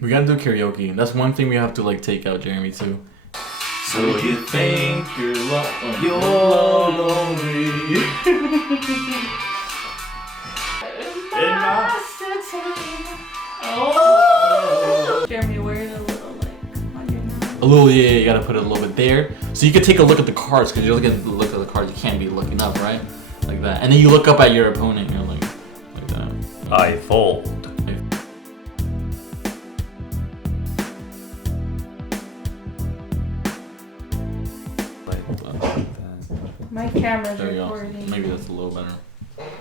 We gotta do karaoke. That's one thing we have to like take out Jeremy too. So you think you're lonely? Oh. Jeremy, wear it a little like on your nose. A little, yeah. You gotta put it a little bit there, so you can take a look at the cards. Cause you're looking at the cards, you can't be looking up, right? Like that, and then you look up at your opponent. You're like that. I fold. My camera's There you go. recording. Maybe that's a little better.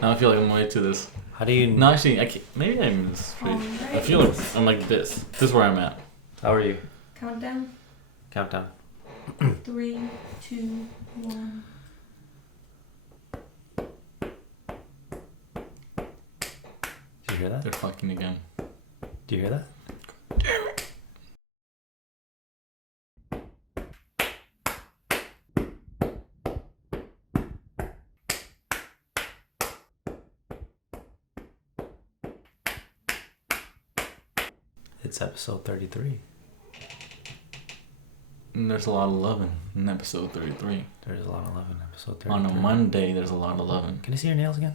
Now I feel like I'm way to this. How do you... No, actually, I can't. Maybe I'm straight. Alright. I feel like I'm like this. This is where I'm at. How are you? Countdown. Countdown. 3, 2, 1. Do you hear that? They're fucking again. Do you hear that? Damn it. It's episode 33. And there's a lot of loving in episode 33. There's a lot of love in episode 33. On a Monday, there's a lot of loving. Can I see your nails again?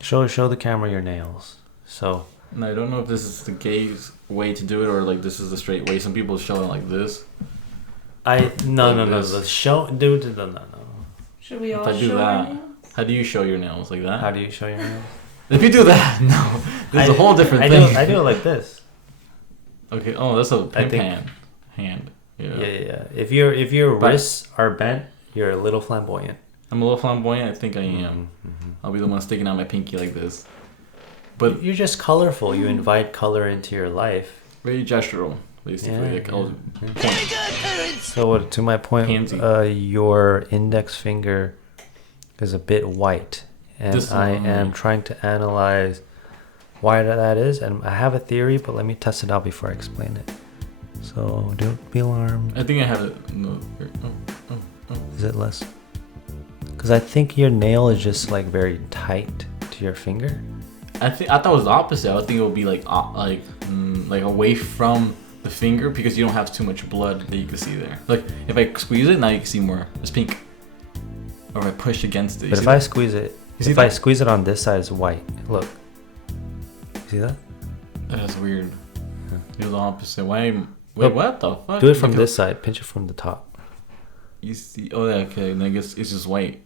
Show the camera your nails. So... And I don't know if this is the gay way to do it or like this is the straight way. Some people show it like this. No. The show... Dude, no. Should we all If I do show that, our nails? how do you show your nails? Like that? How do you show your nails? If you do that, no. There's a whole different thing. I do it like this. Okay, oh, that's a I think- hand. Yeah. Yeah. If your wrists are bent, you're a little flamboyant. I'm a little flamboyant. I think I am. Mm-hmm. I'll be the one sticking out my pinky like this. But You're just colorful. You invite color into your life. very gestural, basically. Yeah, Like, I'll point. So to my point, Handsy. your index finger is a bit white, and This I one. am trying to analyze why that is, and I have a theory, but let me test it out before I explain it. So don't be alarmed. I think I have it. No, here. Oh. Is it less? Because I think your nail is just like very tight to your finger. I thought it was the opposite. I would think it would be like away from the finger because you don't have too much blood that you can see there. Like if I squeeze it, now you can see more. It's pink. Or if I push against it. But if I squeeze it, I squeeze it on this side, it's white. Look. See that? That's weird. You're the opposite. Why? Wait, what the fuck? Do it from this side. Pinch it from the top. You see? Oh, yeah, okay. Then I guess it's just white.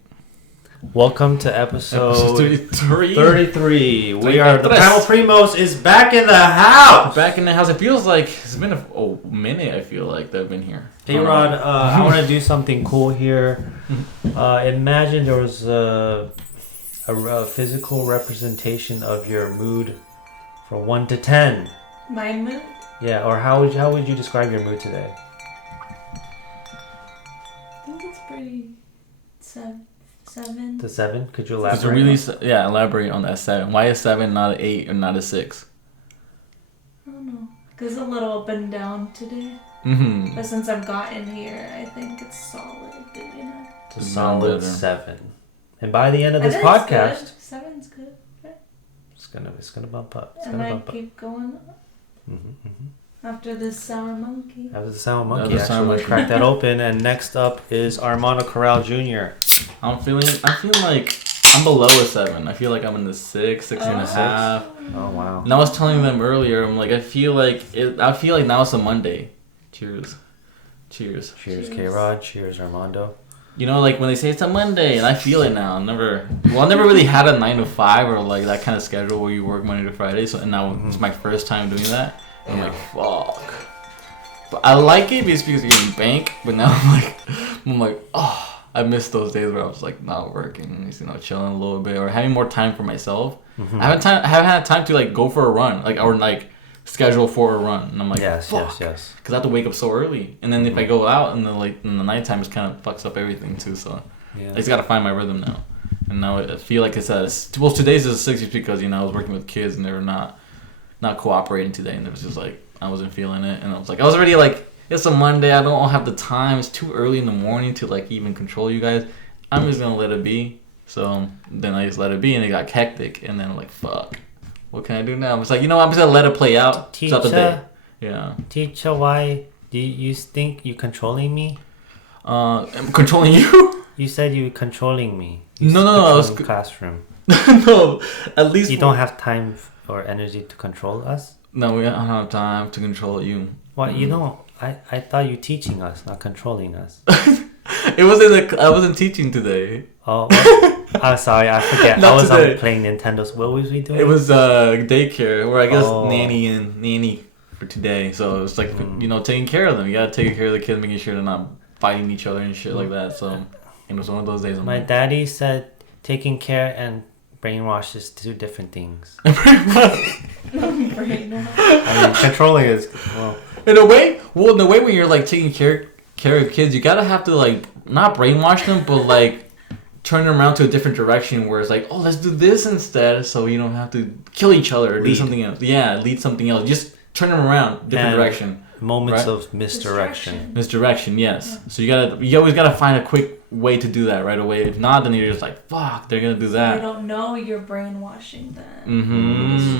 Welcome to episode 33. 33. We are the Primal Primos is back in the house. Back in the house. It feels like it's been a minute. I feel like they've been here. Hey Rod, I want to do something cool here. Imagine there was a physical representation of your mood from 1 to 10. My mood? Yeah, or how would you describe your mood today? I think it's pretty 7. To 7? Could you It's elaborate? really, elaborate on that 7. Why is 7 not an 8 or not a 6? I don't know. Because a little up and down today. Mm-hmm. But since I've gotten here, I think it's solid. You know? It's a solid better. 7. And by the end of this I think it's podcast, good. 7's good. Right? it's gonna bump up. It's And gonna I bump up. keep going up. Mm-hmm. After this sour monkey. That was the Sour Monkey. That was the Sour Actually, Monkey. crack that open. And next up is Armando Corral Jr. I feel like I'm below a 7. I feel like I'm in the 6 and a half. Oh wow. And I was telling them earlier, I'm like, I feel like now it's a Monday. Cheers. Cheers, Cheers. K-Rod. Cheers, Armando. You know, like when they say it's a Monday, and I feel it now. I never really had a 9 to 5 or like that kind of schedule where you work Monday to Friday. So and now it's my first time doing that. And I'm like, fuck. But I like it because you're getting bank. But now I'm like, oh, I miss those days where I was like not working, chilling a little bit or having more time for myself. Mm-hmm. I haven't had time to like go for a run, or schedule for a run. And I'm like, Yes. because I have to wake up so early. And then if I go out in the nighttime, it kind of fucks up everything too. So I just gotta find my rhythm now. And now I feel like it's today's is a 6 because I was working with kids and they were not cooperating today, and it was just like I wasn't feeling it, and I was already like, it's a Monday, I don't have the time, it's too early in the morning to like even control you guys. I'm just gonna let it be. So then I just let it be, and it got hectic, and then I'm like, fuck. what can I do now? It's like, I'm just gonna let it play out throughout the day. Yeah. Teacher, why do you think you controlling me? I'm controlling you? You said you controlling me. No, I was classroom. No, at least you don't have time or energy to control us. No, we don't have time to control you. What you don't? I thought you teaching us, not controlling us. It wasn't. I wasn't teaching today. Oh, I'm sorry, I forget. I was playing Nintendo's. What was we doing? It was daycare, or I guess nanny for today. So it's like taking care of them. You gotta take care of the kids, making sure they're not fighting each other and shit like that. So it was one of those days. My daddy said taking care and brainwash is two different things. Controlling is in a way. Well, in the way when you're like taking care of kids, you gotta have to like not brainwash them, but like turn them around to a different direction where it's like, oh, let's do this instead, so you don't have to kill each other or do something else. Yeah, lead something else. Just turn them around different direction. Moments of misdirection. Misdirection, yes. So you always gotta find a quick way to do that right away. If not, then you're just like, fuck, they're gonna do that. You don't know you're brainwashing them.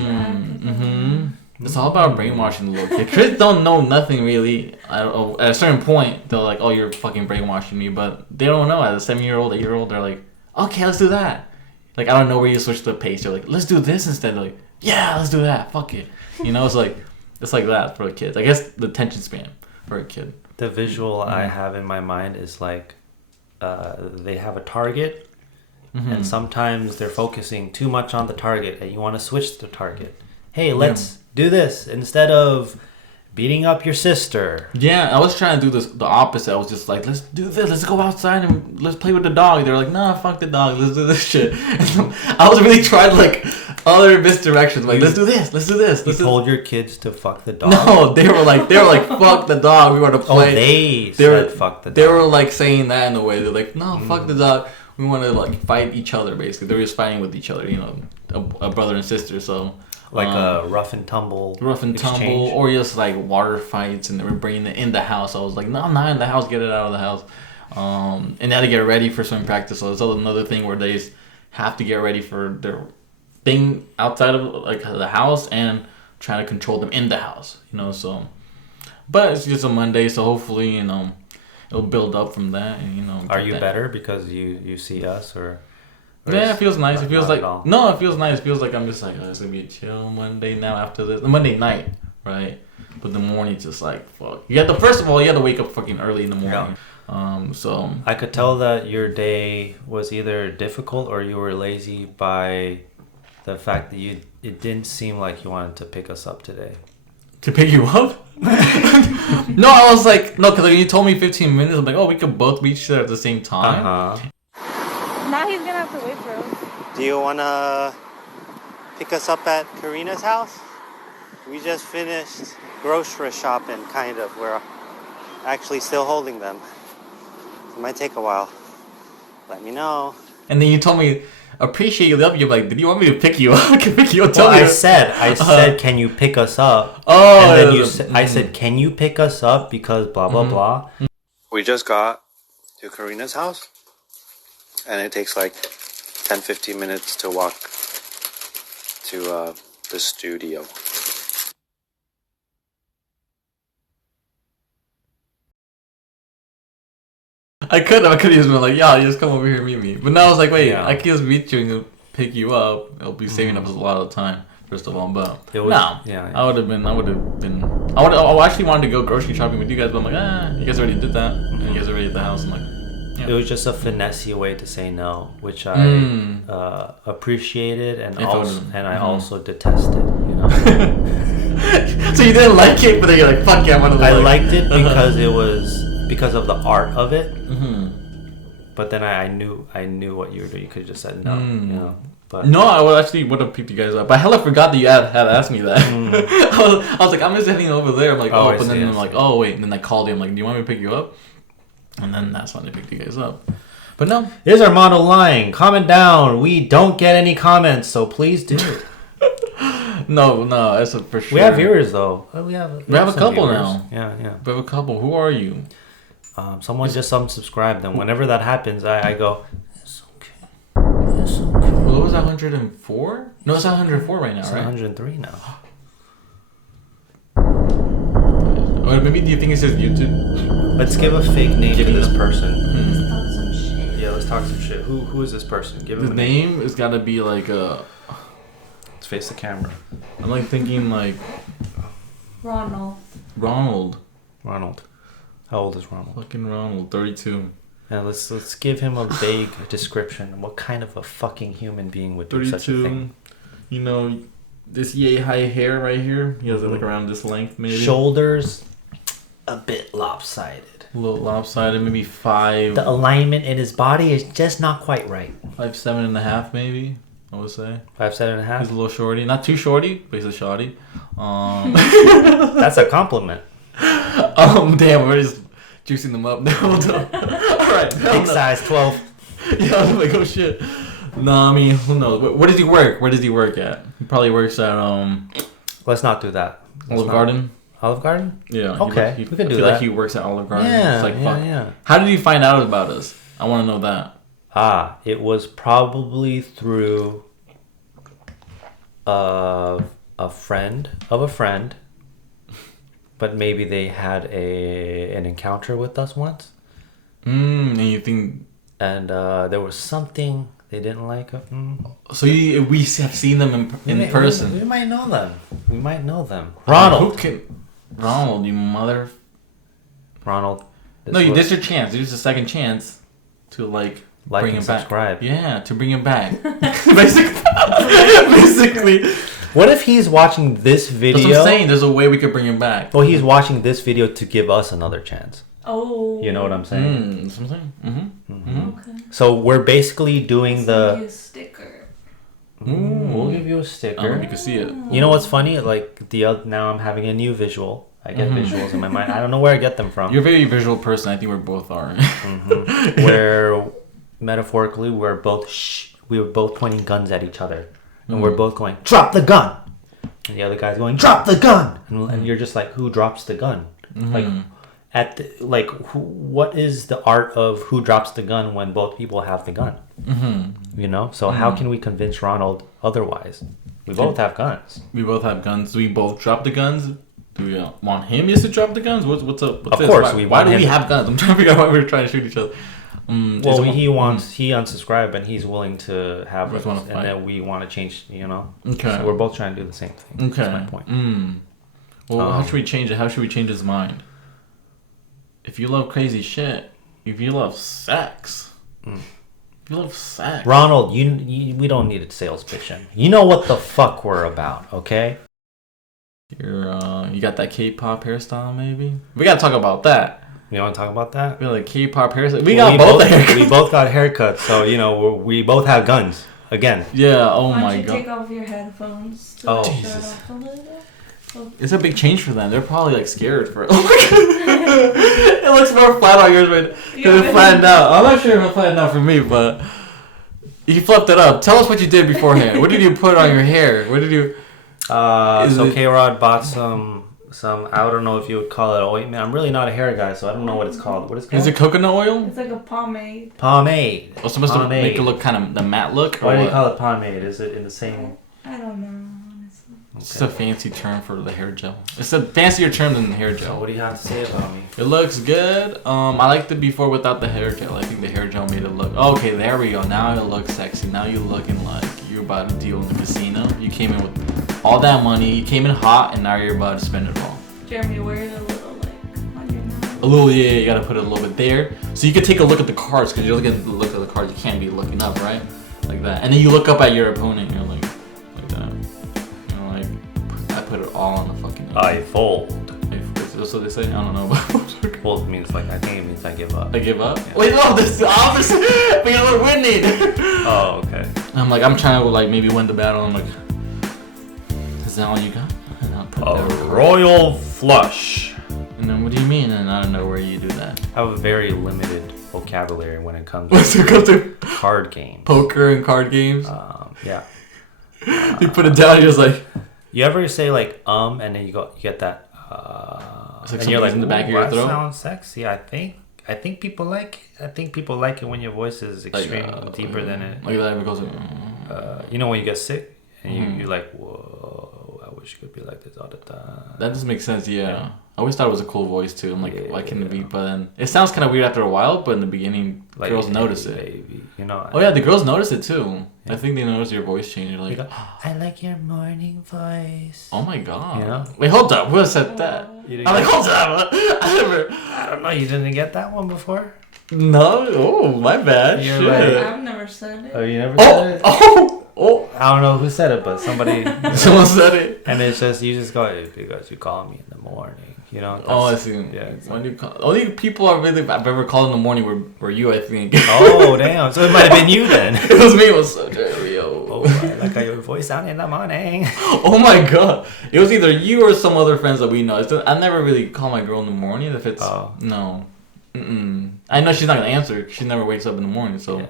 It's all about brainwashing the little kid. Kids don't know nothing really. At a certain point, they're like, oh, you're fucking brainwashing me. But they don't know. At a 7-year-old, 8-year-old, they're like, okay, let's do that. Like, I don't know where you switch the pace. They're like, let's do this instead. They're like, yeah, let's do that. Fuck it. It's like that for the kids. I guess the attention span for a kid. The visual I have in my mind is like they have a target, and sometimes they're focusing too much on the target, and you want to switch the target. Hey, let's do this instead of beating up your sister. Yeah, I was trying to do the opposite. I was just like, let's do this. Let's go outside and let's play with the dog. They're like, nah, fuck the dog. Let's do this shit. And I was really trying like other misdirections. Like, let's do this. Let's do this. You told your kids to fuck the dog? No, they were like, fuck the dog. We want to play. Oh, they said fuck the dog. They were like saying that in a way. They're like, no, fuck the dog. We want to like fight each other, basically. They were just fighting with each other, a brother and sister, so... Like a rough and tumble exchange. Or just like water fights, and they were bringing it in the house. I was like, no, I'm not in the house, get it out of the house. And they had to get ready for swimming practice, so it's another thing where they just have to get ready for their thing outside of like the house and trying to control them in the house, so. But it's just a Monday, so hopefully, it'll build up from that, and Are you better because you see us, or? Yeah, it feels nice. It feels like it feels nice. It feels like I'm just like, oh, it's gonna be a chill Monday now after this. Monday night, right? But the morning just like fuck. First of all, you had to wake up fucking early in the morning. Yeah. So I could tell that your day was either difficult or you were lazy by the fact that it didn't seem like you wanted to pick us up today. To pick you up? No, I was like, no, because you told me 15 minutes. I'm like, oh, we could both reach there at the same time. Now he's gonna have to wait for us. Do you wanna pick us up at Karina's house? We just finished grocery shopping, kind of. We're actually still holding them. It might take a while. Let me know. And then you told me, appreciate you love you. Like, did you want me to pick you up? I can pick you up. I said, can you pick us up? Oh, and then I said, can you pick us up because blah blah blah. We just got to Karina's house. And it takes like 10-15 minutes to walk to the studio. I could have just been like, yeah, just come over here and meet me. But now I was like, wait, I can just meet you and pick you up. It'll be saving up a lot of time, first of all. But I would have I actually wanted to go grocery shopping with you guys, but I'm like, you guys already did that. And you guys already at the house. I'm like, yeah. It was just a finessey way to say no, which I appreciated and I also detested. So you didn't like it, but then you're like, fuck yeah, I liked it because it was because of the art of it. But then I knew what you were doing. You could have just said no, But no, I would have picked you guys up. I hella forgot that you had asked me that. I was like, I'm just heading over there. I'm like, but then I'm like, oh wait, and then I called you. I'm like, do you want me to pick you up? And then that's when they picked you guys up. But no. Is Armando lying? Comment down. We don't get any comments, so please do. No, that's for sure. We have viewers though. We have a couple viewers now. Yeah. We have a couple. Who are you? Someone just unsubscribed, and whenever that happens, I go, it's okay. Well, was at 104? No, it's at 104 right now, It's right? 103 now. Or maybe do you think it says YouTube? Let's give a fake name to this person. Let's talk some shit. Yeah, let's talk some shit. Who is this person? Give him His a name. name has got to be like Let's face the camera. I'm like thinking like Ronald. Ronald. Ronald. How old is Ronald? Fucking Ronald, 32. Yeah, let's give him a vague description. What kind of a fucking human being would do such a 32. thing? You know, this yay high hair right here. He has it like around this length, maybe. Shoulders, a bit lopsided. A little lopsided, maybe 5. The alignment in his body is just not quite right. 5'7.5", maybe. I would say 5'7.5". he's a little shorty, not too shorty, but he's a shorty. That's a compliment. Damn, we're just juicing them up now. All right, Big size 12. Yeah, I was like, oh shit. No, I mean, who knows? Where does he work? Where does he work at? He probably works at Let's not do that. Olive Garden. Olive Garden? Yeah. Okay, we could do I feel that. like he works at Olive Garden. Yeah, It's like, yeah, fuck. yeah. How did he find out about us? I want to know that. It was probably through a friend of a friend, but maybe they had an encounter with us once, And you think? and there was something they didn't like. So we have seen them in person. We might know them. Ronald. Ronald, you mother. Ronald. No, this is your chance. This is a second chance to like bring and him back. subscribe. Yeah, to bring him back. Basically. What if he's watching this video? That's what I'm saying. There's a way we could bring him back. Well, he's watching this video to give us another chance. Oh. You know what I'm saying? That's what I'm saying. Okay. So we're basically doing Send you a sticker. We'll give you a I don't know sticker. if you can see it. You know what's funny? Like now I'm having a new visual. I get visuals in my mind. I don't know where I get them from. You're a very visual person. I think we both are. Where metaphorically we were both pointing guns at each other, and we're both going, "Drop the gun," and the other guy's going, "Drop the gun," and you're just like, "Who drops the gun?" Like what is the art of who drops the gun when both people have the gun? You know. So how can we convince Ronald otherwise? We both have guns. We both have guns. Do we both drop the guns? Do we want him just to drop the guns? What's up? What's Of course, why do we have guns? I'm trying to figure out why we're trying to shoot each other. Well, he unsubscribed and he's willing to have it, and then we want to change. You know. Okay. So we're both trying to do the same thing. Okay. That's my point. Well, how should we change it? How should we change his mind? If you love crazy shit, if you love sex, if you love sex, Ronald, we don't need a sales pitching. You know what the fuck we're about, okay? you got that K-pop hairstyle, maybe. We gotta talk about that. You want to talk about that? We like K-pop hairstyle. We both haircuts. We both got haircuts, so we both have guns again. Yeah. Oh Why my don't you god. take off your headphones to Oh. shut Jesus. off a little? It's a big change for them. They're probably like scared for it. It looks more flat on yours, but because it flattened out. I'm not sure if it flattened out for me, but you flipped it up. Tell us what you did beforehand. What did you put on your hair? What did you? K-Rod bought some. I don't know if you would call it ointment. I'm really not a hair guy, so I don't know what it's called. What is it called? Is it coconut oil? It's like a pomade. Pomade. It's supposed to make it look kind of the matte look. Why do you call it pomade? Is it in the same? I don't know, honestly. It's a fancy term for the hair gel. It's a fancier term than the hair So gel. what do you have to say about me? It looks good. I liked it before without the hair gel. I think the hair gel made it look. Okay, there we go. Now it looks sexy. Now you're looking like you're about to deal in the casino. You came in with all that money. You came in hot, and now you're about to spend it all. Jeremy, wear it a little like on your nose. A little, yeah. You gotta put it a little bit there, so you can take a look at the cards. Because you're looking at the look at the cards, you can't be looking up, right? Like that. And then you look up at your opponent. And you're like that. You're like, I put it all on the fucking. I fold. That's what they say. I don't know. Fold means I think it means I give up. I give up. Yeah. Wait, no, this is the opposite. Because we're winning. Oh, okay. I'm trying to like maybe win the battle. I'm like, is that all you got? And I'll put A down royal flush. And then what do you mean? And I don't know where you do that. I have a very limited vocabulary when it comes What's it called to card games. poker and card games? Yeah. You put it down. You're just like. You ever say and then you get that It's like and you're like in the back of your that throat. sounds sexy. I think people like it when your voice is extreme deeper than it. Like that. It goes. you know when you get sick and you're like, whoa, I wish you could be like this all the time. That does make sense. Yeah. I always thought it was a cool voice too. I'm like, why can't it be? But then it sounds kind of weird after a while. But in the beginning, like, girls notice it. Baby. You know. Oh yeah, the girls notice it too. Yeah. I think they notice your voice change. You're like, I like your morning voice. Oh my god. You know? Wait, hold up. Who said that? I'm like, hold up. I don't know. You didn't get that one before? No. Oh, my bad. You're Shit. right. I've never said it. Oh, you never said it? Oh. I don't know who said it, but somebody. Someone said it. And it's just, you just go, because you call me in the morning. You know? Oh, I see. Yeah. Exactly. When you call, only people I've ever called in the morning were you, I think. Oh, damn. So it might have been you then. It was me. It was Yo. Oh, I like how your voice sound in the morning. Oh my god. It was either you or some other friends that we know. I never really call my girl in the morning if it's... No. I know she's not going to answer. She never wakes up in the morning, so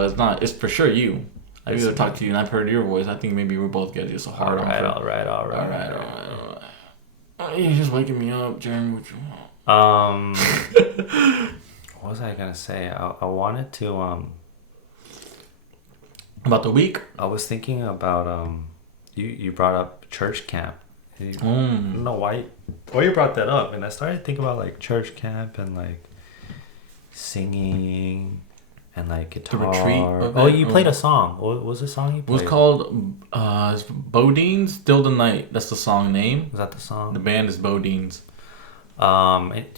it's not... It's for sure you. I've either talked to you and I've heard your voice. I think maybe we both get just a hard on. All right. You're just waking me up, Jeremy. What you want? What was I gonna say? I wanted to about the week. I was thinking about you brought up church camp. I don't know why you brought that up, and I started thinking about like church camp and like singing. And like guitar. The retreat. Oh, you played a song. What was the song you played? It was called Bodines Still the Night. That's the song name. Was that the song? The band is Bodines.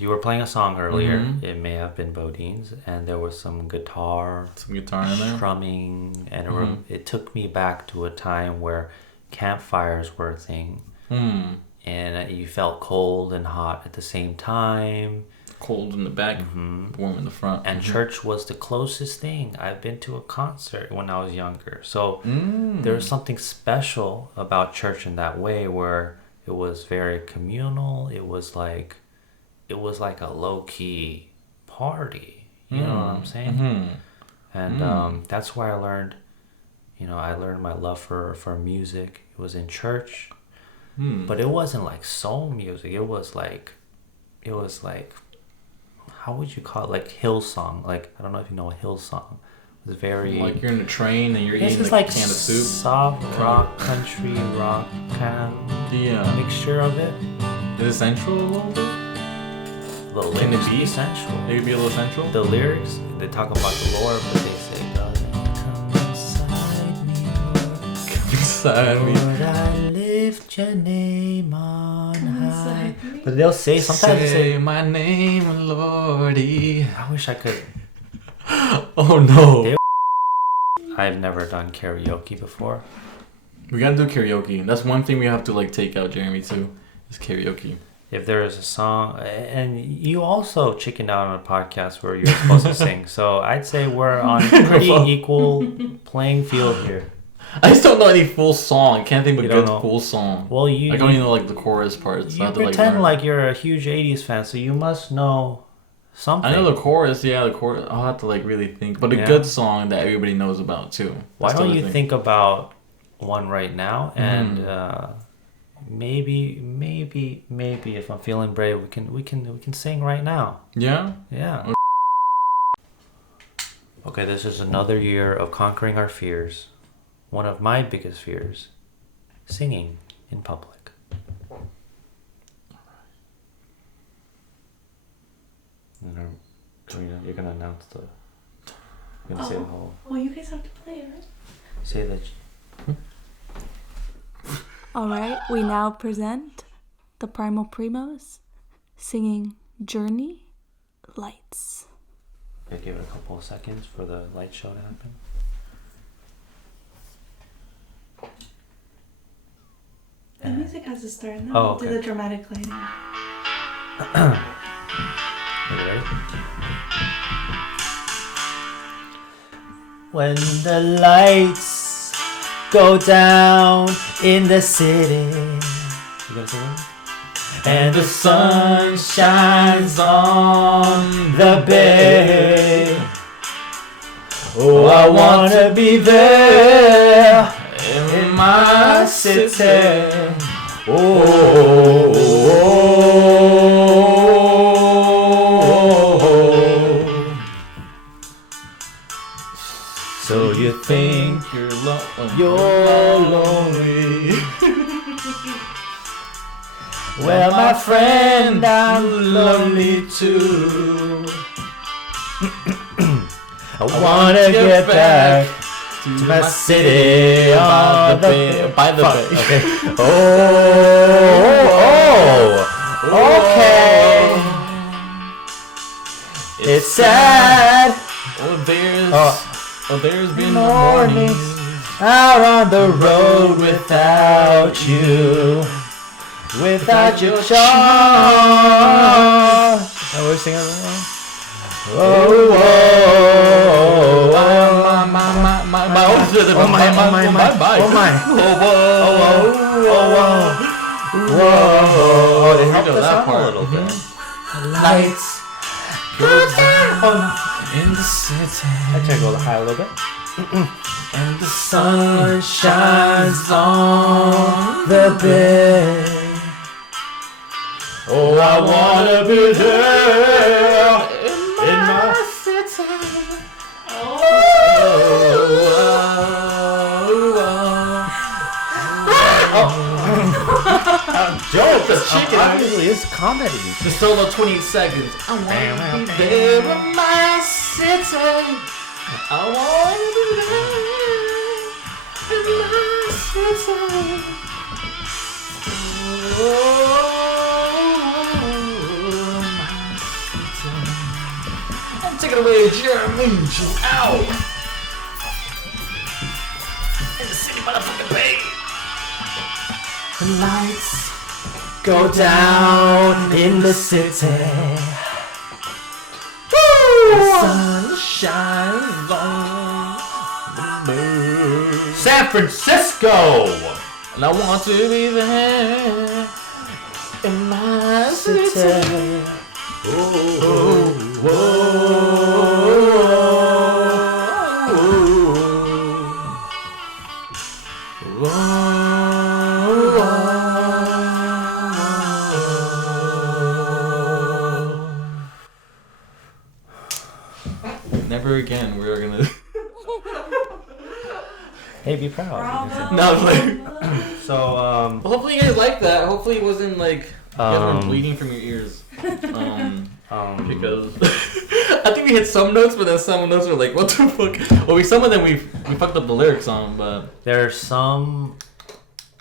You were playing a song earlier. Mm-hmm. It may have been Bodines, and there was some guitar in there, strumming, and it took me back to a time where campfires were a thing, and you felt cold and hot at the same time. Cold in the back, warm in the front. And church was the closest thing. I've been to a concert when I was younger. So there's something special about church in that way, where it was very communal. It was like a low-key party. You know what I'm saying? And that's where I learned, I learned my love for music. It was in church. But it wasn't like soul music. It was like how would you call it? Like Hillsong. Like, I don't know if you know a Hillsong. It was very... Like you're in a train and you're eating like a can of soup. Soft rock, country rock kind of mixture of it. Is it sensual a little bit? Can it be sensual? It could be a little sensual? The lyrics, they talk about the Lord, but they say, come inside me, Lord. Come inside me. Lord, I lift your name on high. But they'll say, sometimes they say, my name, Lordy. I wish I could. Oh no. I've never done karaoke before. We gotta do karaoke. That's one thing we have to like take out, Jeremy, too, is karaoke. If there is a song, and you also chickened out on a podcast where you're supposed to sing, so I'd say we're on pretty equal playing field here. I just don't know any full song. I can't think of a good full song. Well, I don't even know like the chorus parts. You pretend like you're a huge 80s fan, so you must know something. I know the chorus, the chorus. I'll have to like really think. But a good song that everybody knows about too. Why don't you think about one right now? And maybe if I'm feeling brave, we can sing right now. Yeah? Yeah. Okay, this is another year of conquering our fears. One of my biggest fears, singing in public. You're gonna announce the. You're gonna say the whole. Well, you guys have to play it, right? Say that. All right, we now present the Primal Primos singing "Journey Lights." Okay, give it a couple of seconds for the light show to happen. The music has to start now. Oh, okay. Do the dramatic lighting. Are you ready? When the lights go down in the city, you gonna sing it? And the sun shines on the bay. Oh, I wanna be there in my city. Oh. So you think you're my friend, I'm lonely too. I wanna get back to my city on the bay. By the bay. Okay. Okay. It's sad. There's been mornings out on the road without you, without your charm. Oh, we're singing along. Oh, they helped us out a little bit. Lights go down in the city. I try to go high a little bit. And the sun shines on the bed. Oh, I wanna be there in my city. Joke, the chicken obviously is comedy. The solo 28 seconds. I wanna be there in my city. I wanna be there in my city. Oh, my city. And take it away, Jeremy. Ow! In the city, motherfucking bay. The lights Go down in the city. The sun shines on the moon. San Francisco. And I want to be there in my city. Never again we're gonna. Hey, be proud. No, like. So, Well, hopefully you guys like that. Hopefully it wasn't like you guys were bleeding from your ears. Because I think we hit some notes, but then some notes were like, what the fuck? Well, some of them we fucked up the lyrics on, but there are some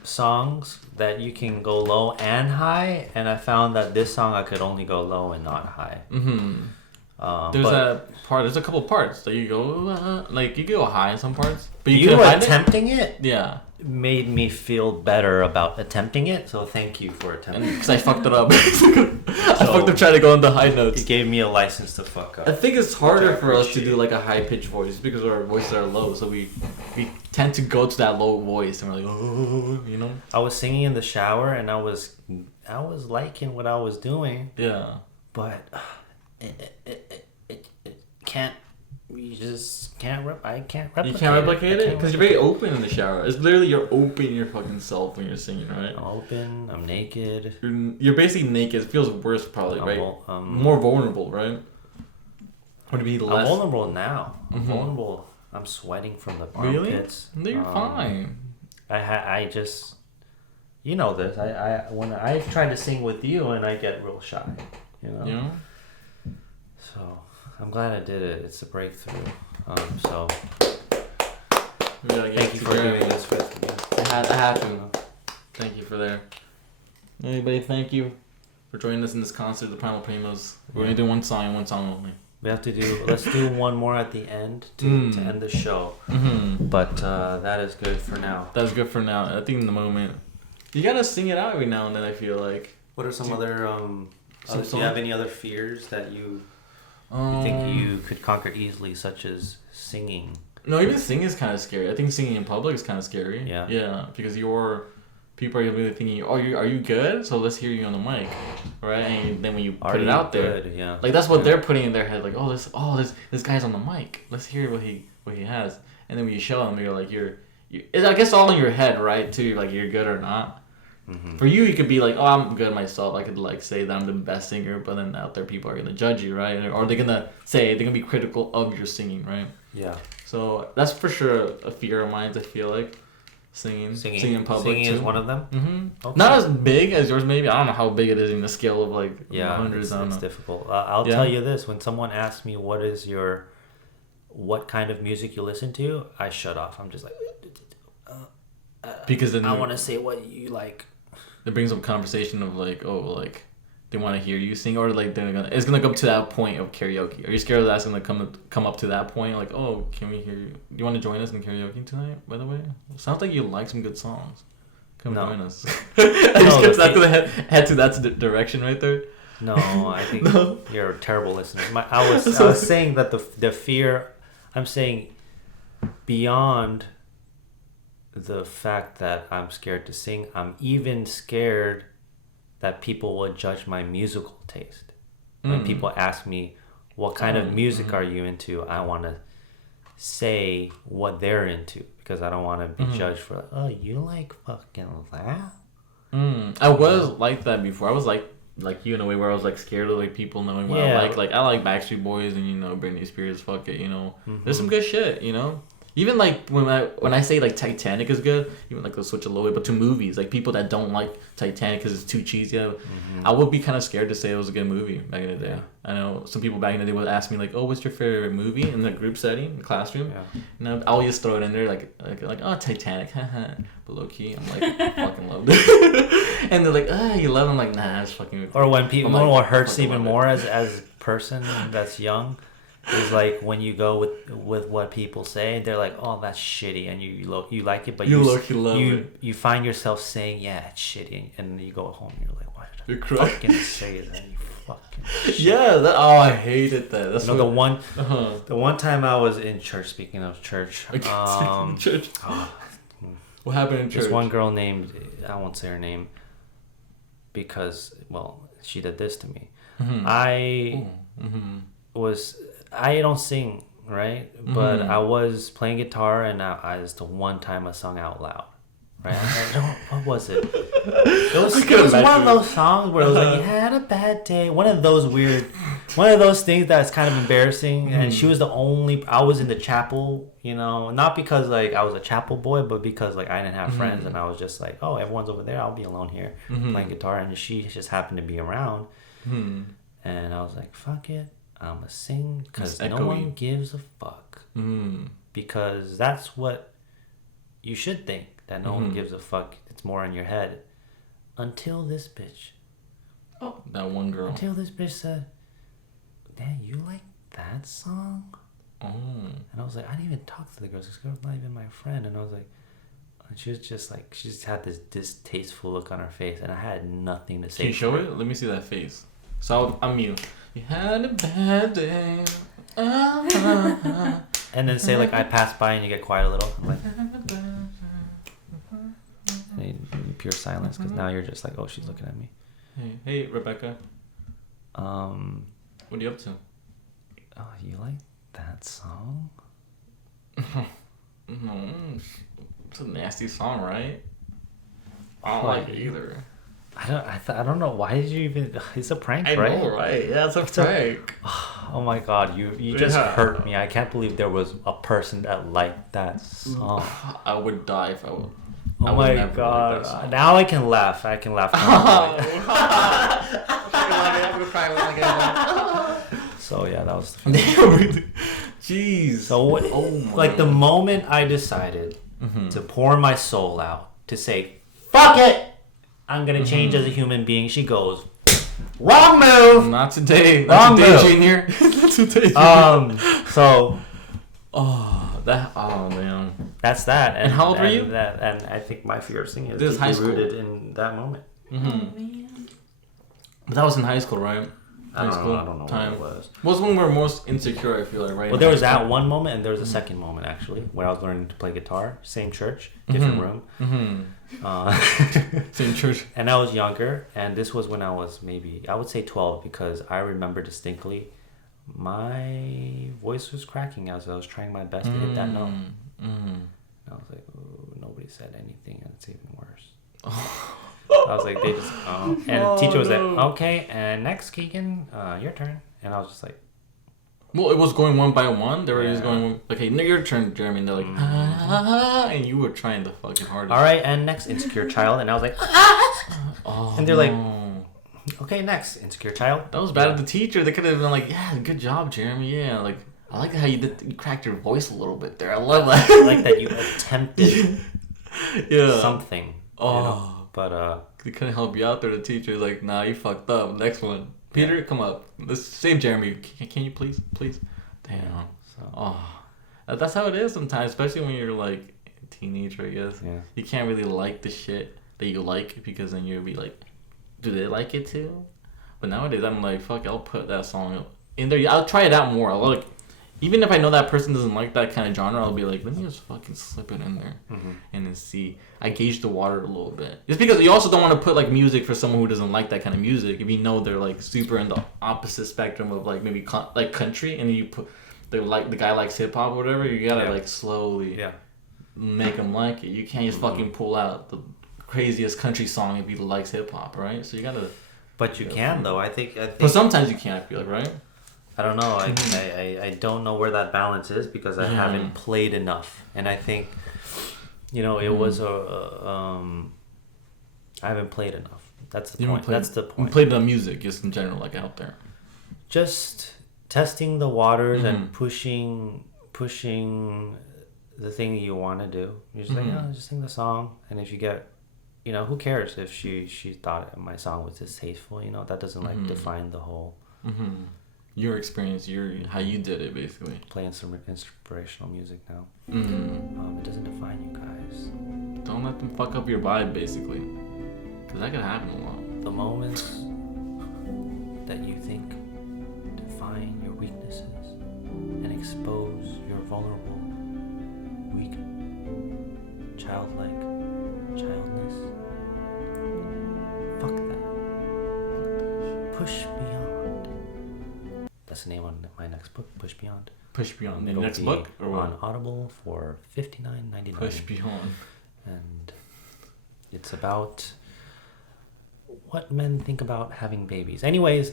songs that you can go low and high, and I found that this song I could only go low and not high. There's a part. There's a couple parts that you go like you can go high in some parts, but you attempting it. Yeah. Made me feel better about attempting it, so thank you for attempting it. Because I fucked it up. I fucked up trying to go on the high notes. It gave me a license to fuck up. I think it's harder for us to do like a high-pitched voice because our voices are low, so we tend to go to that low voice and we're like, oh, you know? I was singing in the shower and I was liking what I was doing. Yeah. But it can't. You just can't. I can't replicate it. You can't replicate it because you're very open in the shower. It's literally you're open your fucking self when you're singing, right? I'm open. I'm naked. You're basically naked. It feels worse, probably, right? More vulnerable, right? Would it be less? I'm vulnerable now. I'm vulnerable. I'm sweating from the armpits. Really? No, you're fine. I just, you know this. When I try to sing with you and I get real shy, you know. Yeah. So. I'm glad I did it. It's a breakthrough. So thank you for doing this with me. I had to. Thank you for that. Anybody, thank you for joining us in this concert, the Primal Primos. We're gonna do one song and one song only. We have to do. Let's do one more at the end to end the show. But that is good for now. That's good for now. I think in the moment, you gotta sing it out every now and then. I feel like. What are some other? Do you have any other fears that you think you could conquer easily, such as singing? No, even singing is kind of scary. I think singing in public is kind of scary. Yeah. Yeah, because people are really thinking, oh, are you good? So let's hear you on the mic, right? And then when you put it out there, yeah. like that's what they're putting in their head, like, this guy's on the mic. Let's hear what he has. And then when you show them, you're like, I guess all in your head, right? Too, like you're good or not. Mm-hmm. For you could be like, oh, I'm good myself. I could like say that I'm the best singer, but then out there people are gonna judge you, right? Or they're gonna be critical of your singing, right? Yeah. So that's for sure a fear of mine. I feel like, Singing Singing in public is one of them. Mm-hmm. Okay. Not as big as yours, maybe. I don't know how big it is in the scale of like hundreds. It's difficult. I'll tell you this: when someone asks me what kind of music you listen to, I shut off. I'm just like, because then I want to say what you like. It brings up conversation of like, oh, like they want to hear you sing, or like it's gonna come to that point of karaoke. Are you scared that's gonna come up to that point? Like, oh, can we hear you? Do you want to join us in karaoke tonight? By the way, sounds like you like some good songs. Come join us. That's gonna head to that direction right there. No, I think you're a terrible listener. I was saying that the fear. I'm saying beyond the fact that I'm scared to sing, I'm even scared that people will judge my musical taste. When people ask me, what kind of music are you into? I want to say what they're into because I don't want to be judged for, oh, you like fucking that? I was like that before. I was like you in a way where I was like scared of like people knowing what I like. Like I like Backstreet Boys and Britney Spears. Fuck it, There's some good shit, Even like when I say like Titanic is good, even like they'll switch a little bit, but to movies, like people that don't like Titanic because it's too cheesy, I would be kind of scared to say it was a good movie back in the day. I know some people back in the day would ask me like, oh, what's your favorite movie in the group setting, the classroom? And I'll just throw it in there like oh, Titanic, but low key I'm like I fucking loved it. And they're like, oh, you love it? I'm like, nah, it's fucking. Or when people, what hurts even more as a person that's young. Is like when you go with what people say, they're like, "Oh, that's shitty," and you like it, but you find yourself saying, "Yeah, it's shitty," and then you go home and you're like, "Why did I fucking say that? You fucking shit." Yeah, I hated that. That's the one time I was in church. Speaking of church, church. What happened in church? There's one girl named, I won't say her name because she did this to me. I don't sing, right? But I was playing guitar, and I was the one time I sung out loud, right? What was it? It was one of those songs where it was like, you had a bad day. One of those things that's kind of embarrassing. And she was I was in the chapel, not because like I was a chapel boy, but because like I didn't have friends, and I was just like, oh, everyone's over there, I'll be alone here playing guitar, and she just happened to be around, and I was like, fuck it. I'm gonna sing because no one gives a fuck. Because that's what you should think, that no one gives a fuck. It's more in your head. Until this bitch. Oh, that one girl. Until this bitch said, "Damn, you like that song?" And I was like, I didn't even talk to the girls. This girl's not even my friend. And I was like, and she was just like, she just had this distasteful look on her face, and I had nothing to say. Can you show it? Let me see that face. So I'm mute. You had a bad day. And then say like, I passed by, and you get quiet a little. I'm like, and pure silence, because now you're just like, oh, she's looking at me. Hey, Rebecca. What are you up to? Oh, you like that song? No, it's a nasty song, right? I don't like it either. I don't know. Why did you even? It's a prank, right? I know, right? Yeah, it's a prank. Oh my god, you just hurt me. I can't believe there was a person that liked that song. I would die if I would. Oh my god! Now I can laugh. I can laugh. So yeah, that was. Jeez. So what? Like the moment I decided to pour my soul out, to say, "Fuck it." I'm gonna change as a human being. She goes, wrong move. Not today. Wrong move, Junior. Not today. So, man. That's that. And how old were you? And I think my fear of singing is deeply rooted in that moment. Oh man. But that was in high school, right? I don't know time. what it was. What was when we were most insecure, I feel like, right? Well, there was that one moment, and there was a second moment, actually, where I was learning to play guitar. Same church, different room. Same church. And I was younger, and this was when I was I would say 12, because I remember distinctly my voice was cracking as I was trying my best to hit that note. And I was like, ooh, nobody said anything, and it's even worse. I was like, they just, and the teacher was like, okay, and next, Keegan, your turn. And I was just like, Well, it was going one by one. They were just going, okay, now your turn, Jeremy. And they're like, and you were trying the fucking hardest. All right, and next, insecure child. And I was like, and they're like, okay, next, insecure child. That was bad of the teacher. They could have been like, yeah, good job, Jeremy. Yeah, like, I like how you cracked your voice a little bit there. I love that. I like that you attempted something. Oh. You know? But, they couldn't help you out there. The teacher's like, nah, you fucked up. Next one. Peter, come up. Let's save Jeremy. Can you please? Damn. So. That's how it is sometimes, especially when you're like a teenager, I guess. Yeah. You can't really like the shit that you like because then you'll be like, do they like it too? But nowadays I'm like, fuck, I'll put that song in there. I'll try it out more. I'll like, even if I know that person doesn't like that kind of genre, I'll be like, let me just fucking slip it in there and then see. I gauge the water a little bit. Just because you also don't want to put like music for someone who doesn't like that kind of music. If you know they're like super in the opposite spectrum of like maybe like country, and you put the guy likes hip hop or whatever, you gotta like slowly make them like it. You can't just fucking pull out the craziest country song if he likes hip hop, right? So you gotta. But you can though. I think. But sometimes you can't. I feel like, right? I don't know. I don't know where that balance is because I haven't played enough, and I think, it was I haven't played enough. That's the point. That's the point. You played the music, just in general, like out there. Just testing the waters and pushing the thing you want to do. You're just like, just sing the song, and if you get, who cares if she thought my song was distasteful? That doesn't define the whole. Your experience, how you did it, basically. Playing some inspirational music now. It doesn't define you guys. Don't let them fuck up your vibe, basically. Because that could happen a lot. The moments that you think define your weaknesses and expose your vulnerable, weak, childlike childness. Fuck that. Push beyond. That's the name on my next book, Push Beyond. Push Beyond. The next book? Or on what? Audible for $59.99. Push Beyond. And it's about what men think about having babies. Anyways,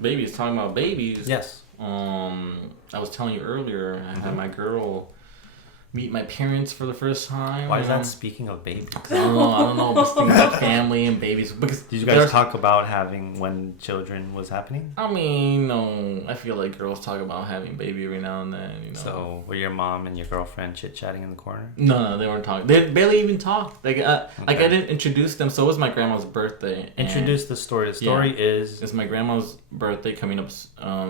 babies. Talking about babies. Yes. I was telling you earlier, I had my girl meet my parents for the first time. Why is that speaking of babies? I don't know. Just thinking about family and babies. Because did you guys talk about having when children was happening? I mean, no. I feel like girls talk about having baby every now and then. So were your mom and your girlfriend chit chatting in the corner? No, they weren't talking. They barely even talked. Like I didn't introduce them. So it was my grandma's birthday. Introduce the story. The story is it's my grandma's birthday coming up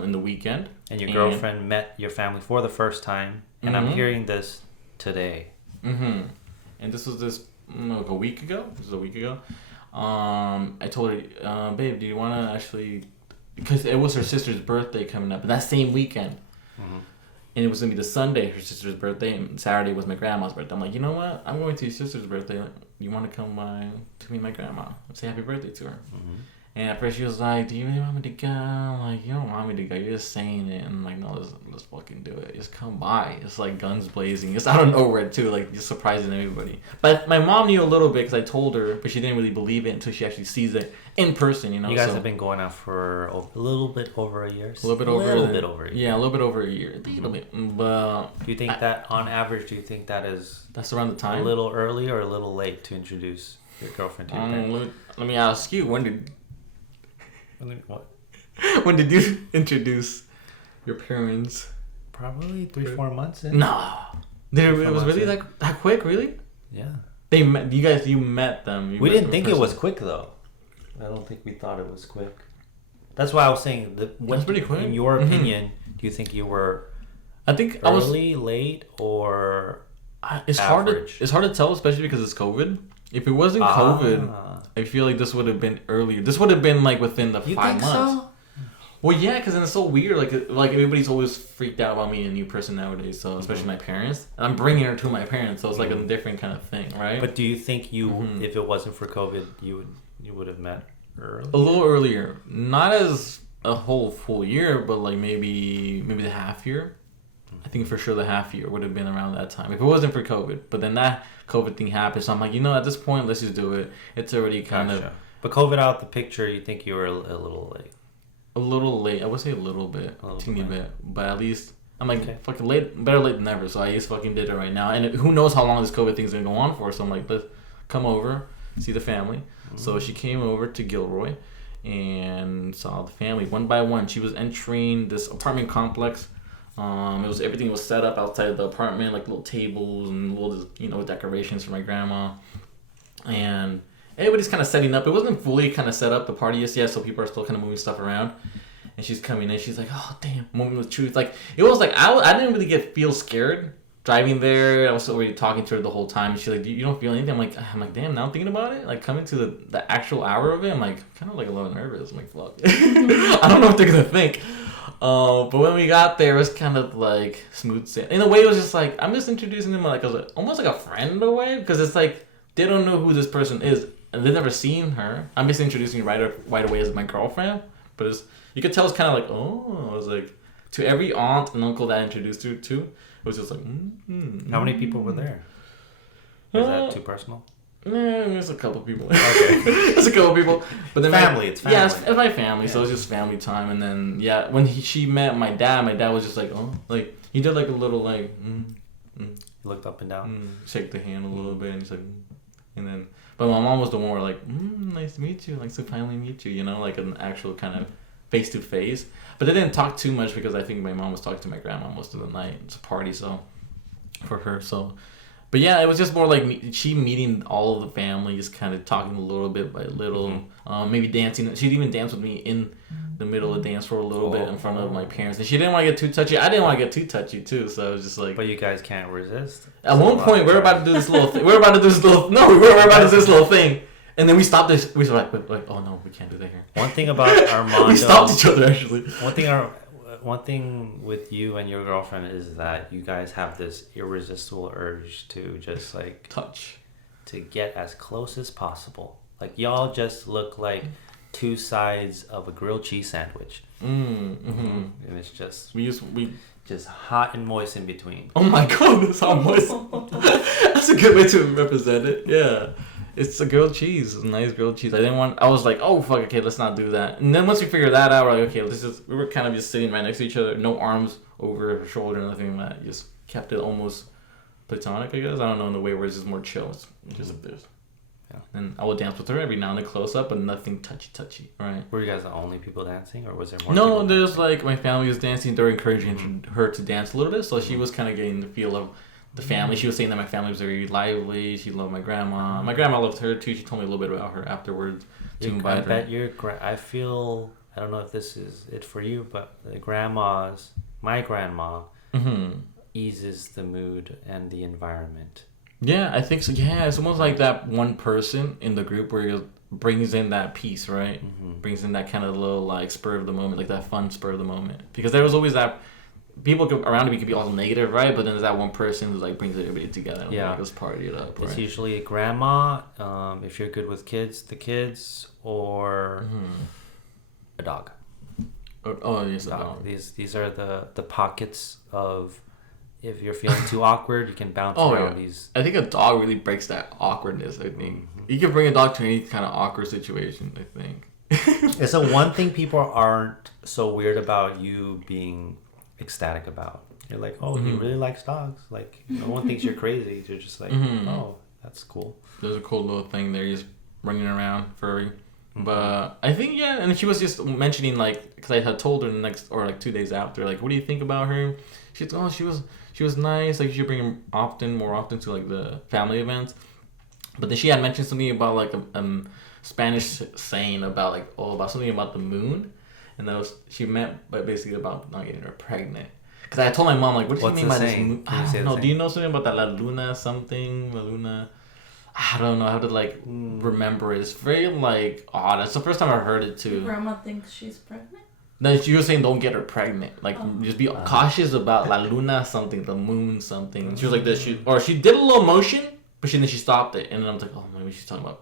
in the weekend. And your girlfriend met your family for the first time. And I'm hearing this today. And this was like a week ago. I told her, babe, do you want to actually, because it was her sister's birthday coming up that same weekend, and it was gonna be the Sunday her sister's birthday, and Saturday was my grandma's birthday. I'm like, you know what, I'm going to your sister's birthday, you want to come by to meet my grandma and say happy birthday to her? And at first she was like, do you really want me to go? I'm like, you don't want me to go, you're just saying it. And I'm like, no, let's fucking do it. Just come by. It's like guns blazing. It's out of nowhere too, like just surprising everybody. But my mom knew a little bit because I told her, but she didn't really believe it until she actually sees it in person, You guys have been going out for a little bit over a year? A little bit over a year. Yeah, a little bit over a year. A little bit. But do you think that, on average, that's around the time? A little early or a little late to introduce your girlfriend to your parents? Let me ask you, when did what? When did you introduce your parents? Probably 3-4 months in. No. It was really that quick, really? Yeah. They met you met them. We didn't think it was quick though. I don't think we thought it was quick. That's why I was saying that's pretty quick. In your opinion, do you think you were early, late, or it's average? It's hard to tell, especially because it's COVID. If it wasn't COVID, I feel like this would have been earlier. This would have been like within the 5 months. So? Well, yeah, because then it's so weird. Like everybody's always freaked out about meeting a new person nowadays. So especially my parents, and I'm bringing her to my parents. So it's like a different kind of thing, right? But do you think if it wasn't for COVID, you would have met early? A little earlier, not as a whole full year, but like maybe the half year. I think for sure the half year would have been around that time if it wasn't for COVID. But then that COVID thing happened, so I'm like, at this point, let's just do it. It's already kind of. But COVID out the picture, you think you were a little late? A little late. I would say a little bit. Teeny bit. But at least, I'm like, okay. fucking late. Better late than never. So I just fucking did it right now. And who knows how long this COVID thing's going to go on for. So I'm like, let's come over, see the family. Mm-hmm. So she came over to Gilroy and saw the family one by one. She was entering this apartment complex. Everything was set up outside of the apartment, like little tables and little decorations for my grandma. And everybody's kind of setting up. It wasn't fully kind of set up, the party just yet, so people are still kind of moving stuff around. And she's coming in. She's like, oh, damn, moment of truth. Like, it was like, I didn't really feel scared driving there. I was already talking to her the whole time. She's like, you don't feel anything? I'm like, damn, now I'm thinking about it. Like, coming to the actual hour of it, I'm like, kind of like a little nervous. I'm like, fuck. I don't know what they're going to think. But when we got there, it was kind of like smooth sailing. In a way, it was just like, I'm just introducing them like almost like a friend in a way. Because it's like, they don't know who this person is. And they've never seen her. I'm just introducing you right away as my girlfriend. But you could tell it's kind of like, oh, I was like, to every aunt and uncle that I introduced her to, it was just like, How many people were there? Is that too personal? There's a couple people. Okay. There's a couple people. But then it's family. Yeah, it's my family, so it was just family time. And then, yeah, when she met my dad was just like, oh, like, he did like a little, like, He looked up and down. Shake the hand a little bit, and he's like, and then, but my mom was the one where like, nice to meet you, like, so finally meet you, like an actual kind of face to face. But they didn't talk too much because I think my mom was talking to my grandma most of the night. It's a party, so for her. So, but yeah, it was just more like she meeting all of the family, just kind of talking a little bit by little, maybe dancing. She'd even dance with me in the middle of the dance for a little bit in front of my parents, and she didn't want to get too touchy. I didn't want to get too touchy too, so I was just like. But you guys can't resist. At one point, we're about to do this little thing. We're about to do this little thing. And then we stopped this. We were like, oh no, we can't do that here. One thing about Armando. We stopped each other actually. One thing with you and your girlfriend is that you guys have this irresistible urge to just like touch, to get as close as possible. Like y'all just look like two sides of a grilled cheese sandwich. And it's just we just hot and moist in between. Oh my god, that's hot moist. That's a good way to represent it. Yeah. It's a grilled cheese. It's a nice grilled cheese. I was like, oh fuck, okay, let's not do that. And then once we figured that out, we're like, okay, we were kind of just sitting right next to each other, no arms over her shoulder, nothing like that. Just kept it almost platonic, I guess. I don't know, in a way where it's just more chill. It's just like this. Yeah. And I would dance with her every now and then close up, but nothing touchy, right? Were you guys the only people dancing, or was there more? No, there's like my family was dancing. They're encouraging her to dance a little bit, so she was kind of getting the feel of the family. She was saying that my family was very lively. She loved my grandma. My grandma loved her too. She told me a little bit about her afterwards. I bet I feel, I don't know if this is it for you, but my grandma eases the mood and the environment. Yeah, I think so. Yeah, it's almost like that one person in the group where brings in that peace, right? Brings in that kind of little like spur of the moment, like that fun spur of the moment. Because there was always that. People around me could be all negative, right? But then there's that one person who like brings everybody together. And let's party it up. Right? It's usually a grandma, if you're good with kids, the kids, or a dog. Oh yes, a dog. These are the pockets of. If you're feeling too awkward, you can bounce around these. I think a dog really breaks that awkwardness. I think you can bring a dog to any kind of awkward situation. I think. It's the one thing people aren't so weird about you being ecstatic about. You're like, oh, he really likes dogs. Like, no one thinks you're crazy. You're just like, oh, that's cool. There's a cool little thing there, just running around furry. But I think and she was just mentioning like, because I had told her 2 days after, like, what do you think about her? She's like, oh, she was nice. Like, you should bring her more often to like the family events. But then she had mentioned something about like a Spanish saying about like about something about the moon. And she meant basically about not getting her pregnant. Because I told my mom, like, what does she mean by this? I don't know. Do you know something about that La Luna something? La Luna? I don't know how to, like, remember it. It's very, like, odd. It's the first time I heard it, too. Your grandma thinks she's pregnant? No, she was saying don't get her pregnant. Like, just be cautious about La Luna something, the moon something. She was like this. She did a little motion, but then she stopped it. And then I was like, oh, maybe she's talking about...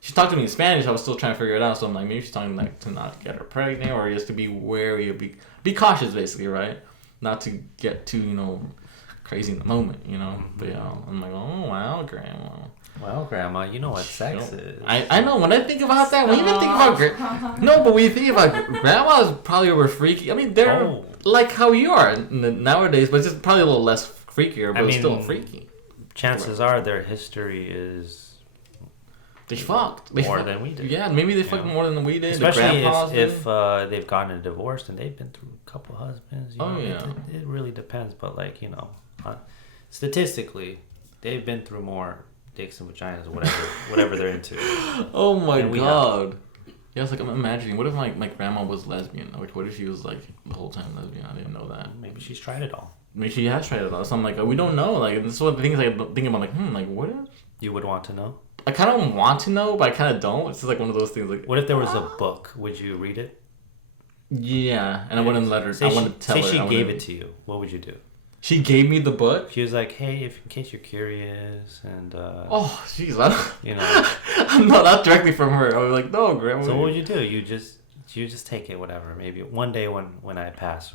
She talked to me in Spanish. I was still trying to figure it out. So I'm like, maybe she's talking like to not get her pregnant or just to be wary or be cautious, basically, right? Not to get too, crazy in the moment, But yeah, I'm like, oh wow, grandma. Well, Grandma, you know what sex is. I know. When I think about that, when you even think about no, but when you think about grandmas, probably over freaky. I mean, they're like how you are nowadays, but just probably a little less freakier, but it's still freaky. Chances are their history is they fucked more than we did. Yeah, maybe they fucked more than we did. Especially if they've gotten a divorce and they've been through a couple husbands. You know, it really depends, but like statistically, they've been through more dicks and vaginas, whatever they're into. Oh my god. Yeah, it's like I'm imagining. What if my grandma was lesbian? Like, what if she was like the whole time lesbian? I didn't know that. Maybe she's tried it all. Maybe she has tried it all. So I'm like, we don't know. Like, this is one of the things I think about. Like, what if you would want to know? I kind of want to know, but I kind of don't. It's just like one of those things. Like, what if there was a book? Would you read it? Yeah, and I wouldn't let her. I wouldn't tell her. Say she gave it to you. What would you do? She gave me the book. She was like, "Hey, in case you're curious," and oh, jeez, I'm not directly from her. I was like, "No, Grandma." So what would you do? You just take it, whatever. Maybe one day when I pass,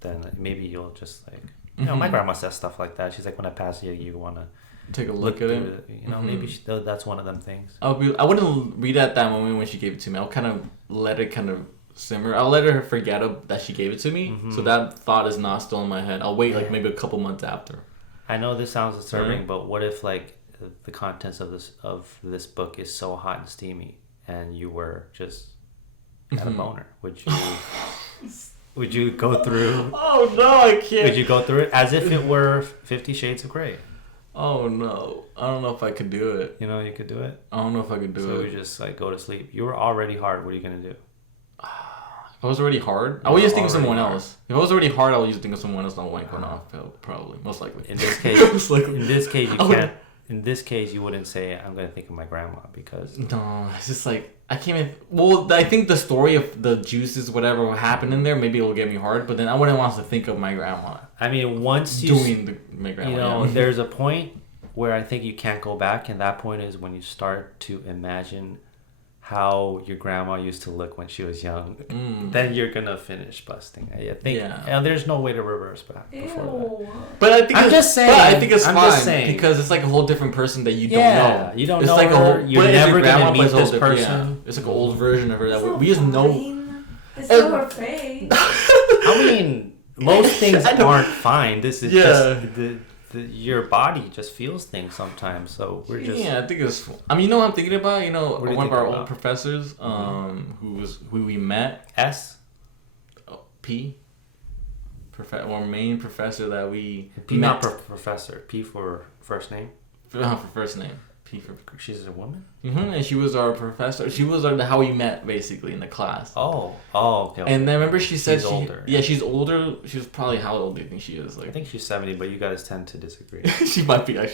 then maybe you'll just like, my grandma says stuff like that. She's like, when I pass you want to take a look at it. Maybe that's one of them things. I wouldn't read at that moment when she gave it to me. I'll kind of let it kind of simmer. I'll let her forget that she gave it to me, so that thought is not still in my head. I'll wait like maybe a couple months after. I know this sounds disturbing, but what if like the contents of this book is so hot and steamy, and you were just at a boner? Would you go through? Oh no, I can't. Would you go through it as if it were 50 Shades of Grey? Oh no, I don't know if I could do it. You know you could do it. I don't know if I could do it. So you just like go to sleep. You were already hard. What are you gonna do? If I was already hard, I would just think of someone else. If I was already hard, I would just think of someone else and I'll wank one off. Probably, most likely. In this case, you can't. In this case, you wouldn't say, "I'm gonna think of my grandma," because no, it's just like I can't even. Well, I think the story of the juices, whatever happened in there, maybe it'll get me hard. But then I wouldn't want to think of my grandma. I mean, once my grandma, there's a point where I think you can't go back, and that point is when you start to imagine how your grandma used to look when she was young. Then you're gonna finish busting. I think, and there's no way to reverse back before that. But I think I'm just saying. I think it's fine because it's like a whole different person that you don't know. You don't it's know like her. You're never gonna meet this person. Yeah. It's like an old version of her that we just know. It's still her face. I mean, most things aren't fine. This is just your body just feels things sometimes. So we're just I think it's. I mean, what I'm thinking about? One of our old professors, who we met. P. Our main professor that we P met. Not professor. P for first name. For first name. P for. She's a woman. And she was our professor. She was how we met basically in the class. Oh, okay. And then remember she said she's older. Yeah, she's older. She's probably how old do you think she is? Like I think she's 70, but you guys tend to disagree. She might be like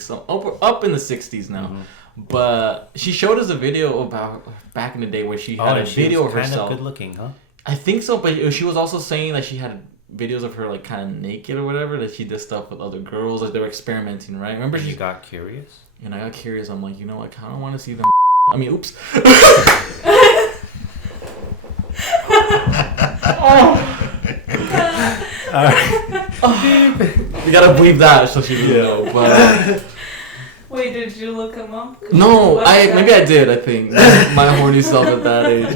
some up in the 60s now. But she showed us a video about back in the day where she had a video of herself. Kind of good looking, huh? I think so, but she was also saying that she had videos of her like kind of naked or whatever, that she did stuff with other girls, like they were experimenting, right? Remember she got curious? And I got curious. I'm like, I kind of want to see them. I mean, oops. We gotta bleep that so she doesn't know. But wait, did you look him up? No, maybe I did. I think my horny self at that age.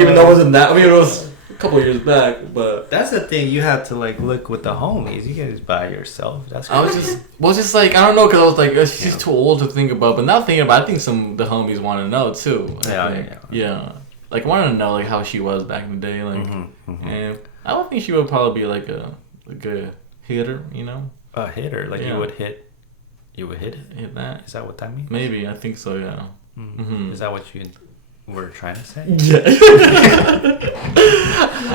Even though it wasn't that. I mean, it was a couple years back, but that's the thing. You have to like look with the homies. You can't just by yourself. That's crazy. I was just like, I don't know, because I was like, she's too old to think about. But now thinking about, I think the homies want to know too. Yeah. Like I wanted to know like how she was back in the day, like, and I don't think she would probably be like a hitter, A hitter, like you would hit. You would hit it? Hit that? Is that what that means? Maybe. I think so, yeah. Is that what you were trying to say? Yeah.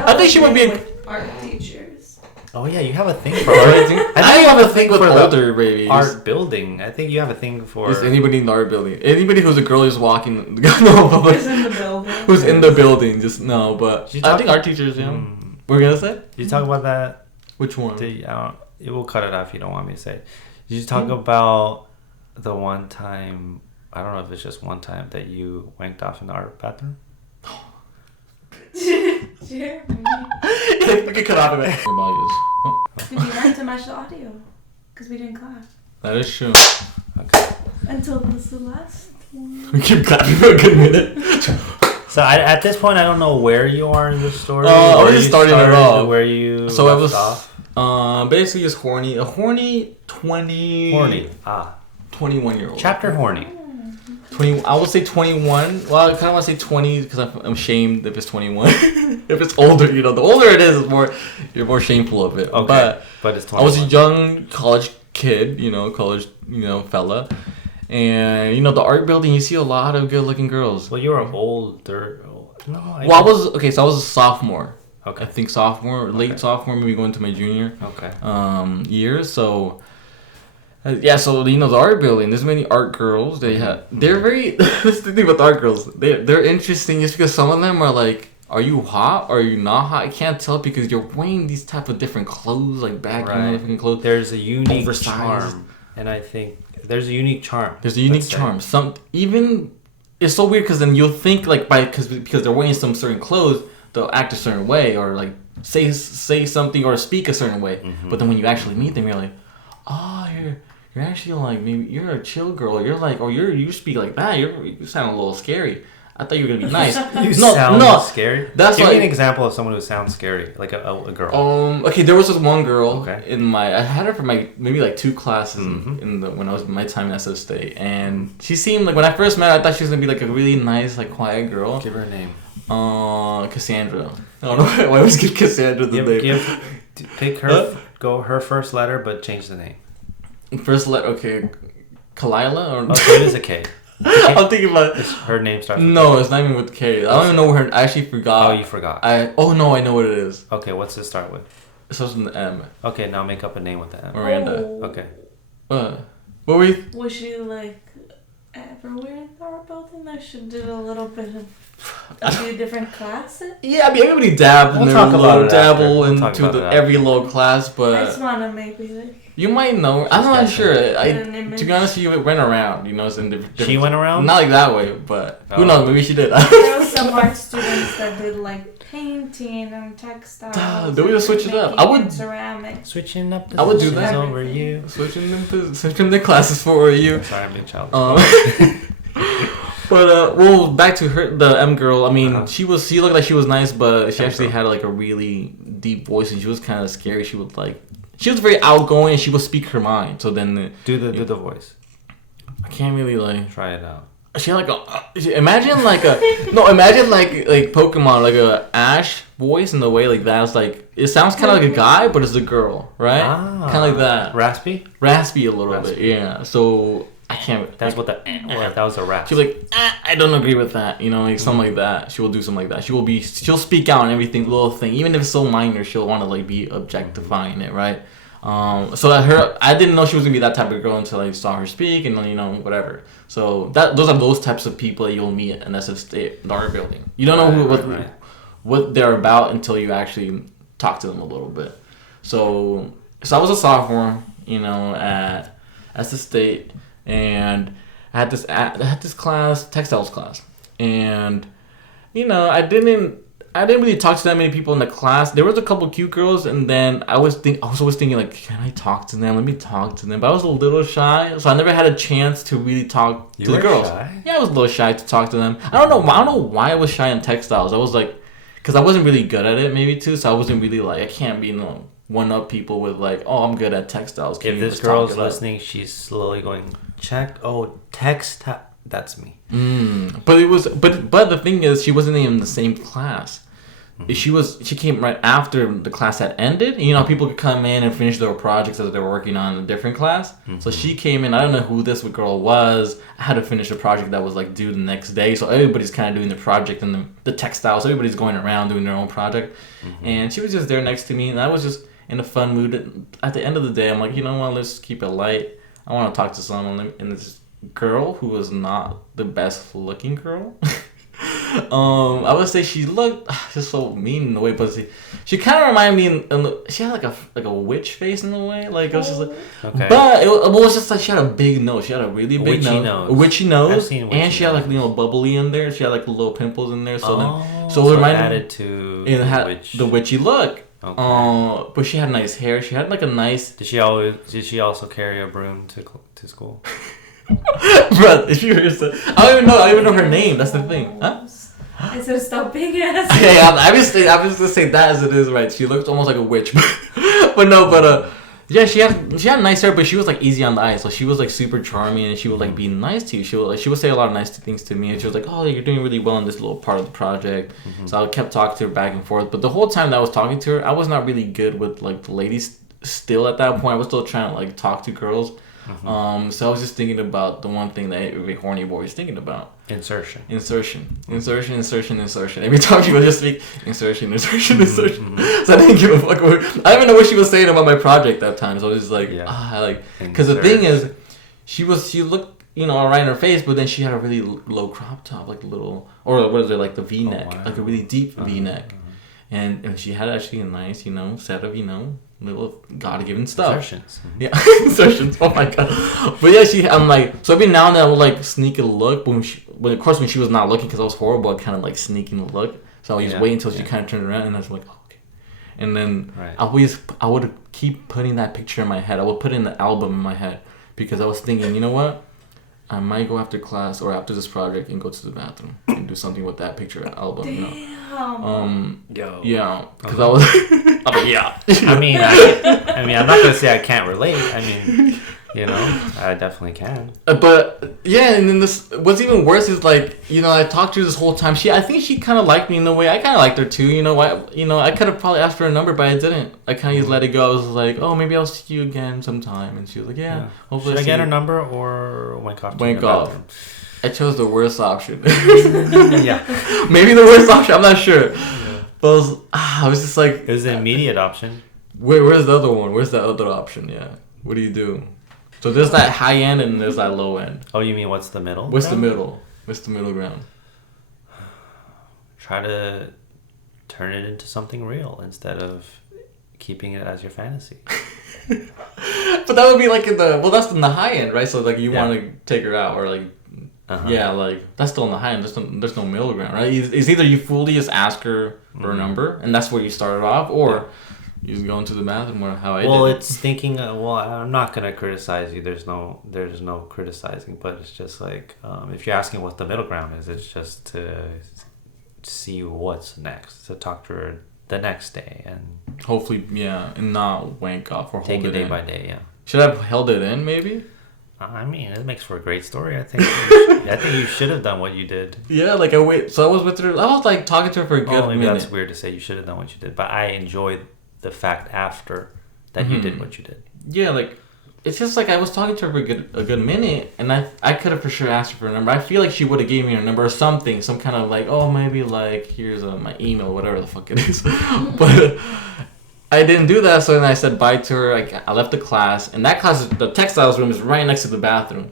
I think she would be art teachers. Oh, yeah, you have a thing for art. I think you have a thing for older babies. Art building. I think you have a thing for... Is anybody in the art building? Anybody who's a girl who's walking... Who's in the building. Who's in the building. Just, no, but... I think art teachers, We're going to say? Did you talk about that? Which one? It will cut it off if you don't want me to say it. Did you talk about the one time, I don't know if it's just one time, that you wanked off in the art bathroom? Jeremy. We could cut off of it. It'd be hard to match the audio because we didn't clap. That is true. Okay. Until this is the last one. We keep clapping for a good minute. So at this point, I don't know where you are in the story. I was just starting it off. Where you so left I was off. Basically just horny. A horny 20. Horny. 21-year-old. Chapter horny. 20. I would say 21. Well, I kind of want to say 20 because I'm ashamed if it's 21. If it's older, the older it is, you're more shameful of it. Okay. But it's 21. I was a young college kid, college, fella. And, the art building, you see a lot of good-looking girls. Well, you were older. No, I was a sophomore. Okay. I think late sophomore, maybe going to my junior year. So, so the art building. There's many art girls. They're very. That's the thing with art girls. They're interesting just because some of them are like, are you hot or are you not hot? I can't tell because you're wearing these type of different clothes, like baggy clothes. There's a unique oversized charm, and I think there's a unique charm. There's a unique charm. It's so weird because then you'll think like because they're wearing some certain clothes, they'll act a certain way or like say something or speak a certain way. Mm-hmm. But then when you actually meet them, you're like, oh, you're actually like maybe you're a chill girl. You're like, you speak like that. You sound a little scary. I thought you were gonna be nice. Sound scary. That's Give me an example of someone who sounds scary, like a girl. Okay, there was this one girl I had her for maybe like 2 classes when I was in my time in SF State, and she seemed like when I first met her, I thought she was gonna be like a really nice, like quiet girl. Give her a name. Cassandra. I don't know why I always give Cassandra the name. Pick her. Go her first letter, but change the name. First letter, okay. Kalila or it is a K. I'm thinking about her name starts with No, it's not even with K. I don't even know where I actually forgot. Oh, you forgot. No, I know what it is. Okay, what's it start with? It starts with an M. Okay, now make up a name with the M. Miranda. Oh. Okay. What were you? Was she like everywhere in the art building? That she did a little bit of a few different classes? Yeah, I mean everybody dabbled in there, every little class, but I just wanna maybe like you might know. I'm not sure. To be honest, you went around. It's in different. She went around. Not like that way, but who knows? Maybe she did. There was some art students that did like painting and textiles. They would just switch it up. I would ceramics. Switching up. I would do that over you. Switching the classes for you. Sorry, I'm being childish. But back to her, the M girl. I mean, she looked like she was nice, but she actually had like a really deep voice, and she was kind of scary. She was very outgoing, and she would speak her mind. So then do the voice. I can't really try it out. She had imagine like Pokemon, like a Ash voice in the way like that. It's like it sounds kind of like a guy, but it's a girl, right? Kind of like that. Raspy a little bit, yeah. So I can't. That's what that was a rap. She's like, I don't agree with that. Something like that. She will do something like that. She'll speak out on everything, little thing, even if it's so minor. She'll want to be objectifying it, right? So I didn't know she was gonna be that type of girl until I saw her speak, and then whatever. So those are those types of people that you'll meet at an SF State art building. You don't know what they're about until you actually talk to them a little bit. So I was a sophomore, at SF State. And I had this class, textiles class, and I didn't really talk to that many people in the class. There was a couple cute girls, and then I was always thinking like, can I talk to them? Let me talk to them. But I was a little shy, so I never had a chance to really talk to the girls. Shy? Yeah, I was a little shy to talk to them. I don't know why I was shy in textiles. I was like, because I wasn't really good at it, maybe too. So I wasn't really I can't be one-up people with I'm good at textiles. If this girl's listening, she's slowly going, check. Oh, that's me. But it was, but the thing is, she wasn't even in the same class. Mm-hmm. She came right after the class had ended. People could come in and finish their projects that they were working on in a different class. Mm-hmm. So she came in. I don't know who this girl was. I had to finish a project that was due the next day. So everybody's kind of doing the project and the textiles. Everybody's going around doing their own project. Mm-hmm. And she was just there next to me, and I was just in a fun mood. At the end of the day, I'm like, let's keep it light. I want to talk to someone, and this girl who was not the best looking girl. I would say she looked just so mean in a way, but she kind of reminded me. She had like a witch face in a way, it was just okay. But it was just she had a big nose. She had a really big nose, a witchy nose, and she had bubbly in there. She had little pimples in there, so it reminded added to the witchy look. Okay. But she had nice hair. She had a nice. Did she also carry a broom to school? Bro, if you hear so, I don't even know her name. That's the thing. Huh? It's just a big ass. Yeah, I'm just gonna say that as it is, right? She looks almost like a witch, yeah, she had nice hair, but she was like easy on the eye, so she was like super charming, and she would like be nice to you. She would say a lot of nice things to me, and she was like, "Oh, you're doing really well in this little part of the project." So I kept talking to her back and forth, but the whole time that I was talking to her, I was not really good with like the ladies. Still at that point, I was still trying to like talk to girls. So I was just thinking about the one thing that every horny boy is thinking about. Insertion. Every time she would just speak insertion. So I didn't give a fuck. I didn't even know what she was saying about my project that time. So I was just like, because the thing is, she looked, alright in her face, but then she had a really low crop top, like a little, or what is it, like the V-neck, like a really deep V-neck. And she had actually a nice, set of, little God-given stuff. Insertions. Yeah, insertions. Oh my god. But yeah, I'm like, so every now and then I would like sneak a look, but of course when she was not looking, because I was horrible at kind of like sneaking a look. So I would just wait until she kind of turned around, and I was like, oh, okay. And then I would keep putting that picture in my head. I would put it in the album in my head, because I was thinking, you know what? I might go after class or after this project and go to the bathroom and do something with that picture album. Damn. Yeah, because I was. Yeah. I mean, I'm not gonna say I can't relate. I mean, I definitely can. But yeah, and then what's even worse is like, I talked to her this whole time. I think she kind of liked me in a way. I kind of liked her too. I could have probably asked for her number, but I didn't. I kind of just let it go. I was like, oh, maybe I'll see you again sometime. And she was like, yeah. Hopefully. Should I get her number or wank off? Wank off. I chose the worst option. Yeah. Maybe the worst option. I'm not sure. Yeah. But I was just like... It was the immediate option. Where's the other one? Where's the other option? Yeah. What do you do? So there's that high end and there's that low end. Oh, you mean what's the middle? What's the middle? What's the middle ground? Try to turn it into something real instead of keeping it as your fantasy. But that would be like that's in the high end, right? So like you want to take her out or like... Yeah, like that's still in the high end. There's no middle ground, right? It's either you fully just ask her for a number, and that's where you started off, or you just go into the bathroom, or how I did. Well, it's thinking. I'm not gonna criticize you. There's no criticizing, but it's just like if you're asking what the middle ground is, it's just to see what's next, to talk to her the next day, and hopefully, and not wank off or take hold it day in. By day. Yeah. Should I have held it in, maybe? I mean, it makes for a great story. I think you should have done what you did. Yeah, like so I was with her. I was like talking to her for a good minute. That's weird to say. You should have done what you did, but I enjoyed the fact after that you did what you did. Yeah, like it's just like I was talking to her for a good minute, and I could have for sure asked her for a number. I feel like she would have gave me her number or something, some kind of like, oh, maybe like here's my email, whatever the fuck it is, but. I didn't do that, so then I said bye to her. I left the class, and that class, the textiles room, is right next to the bathroom.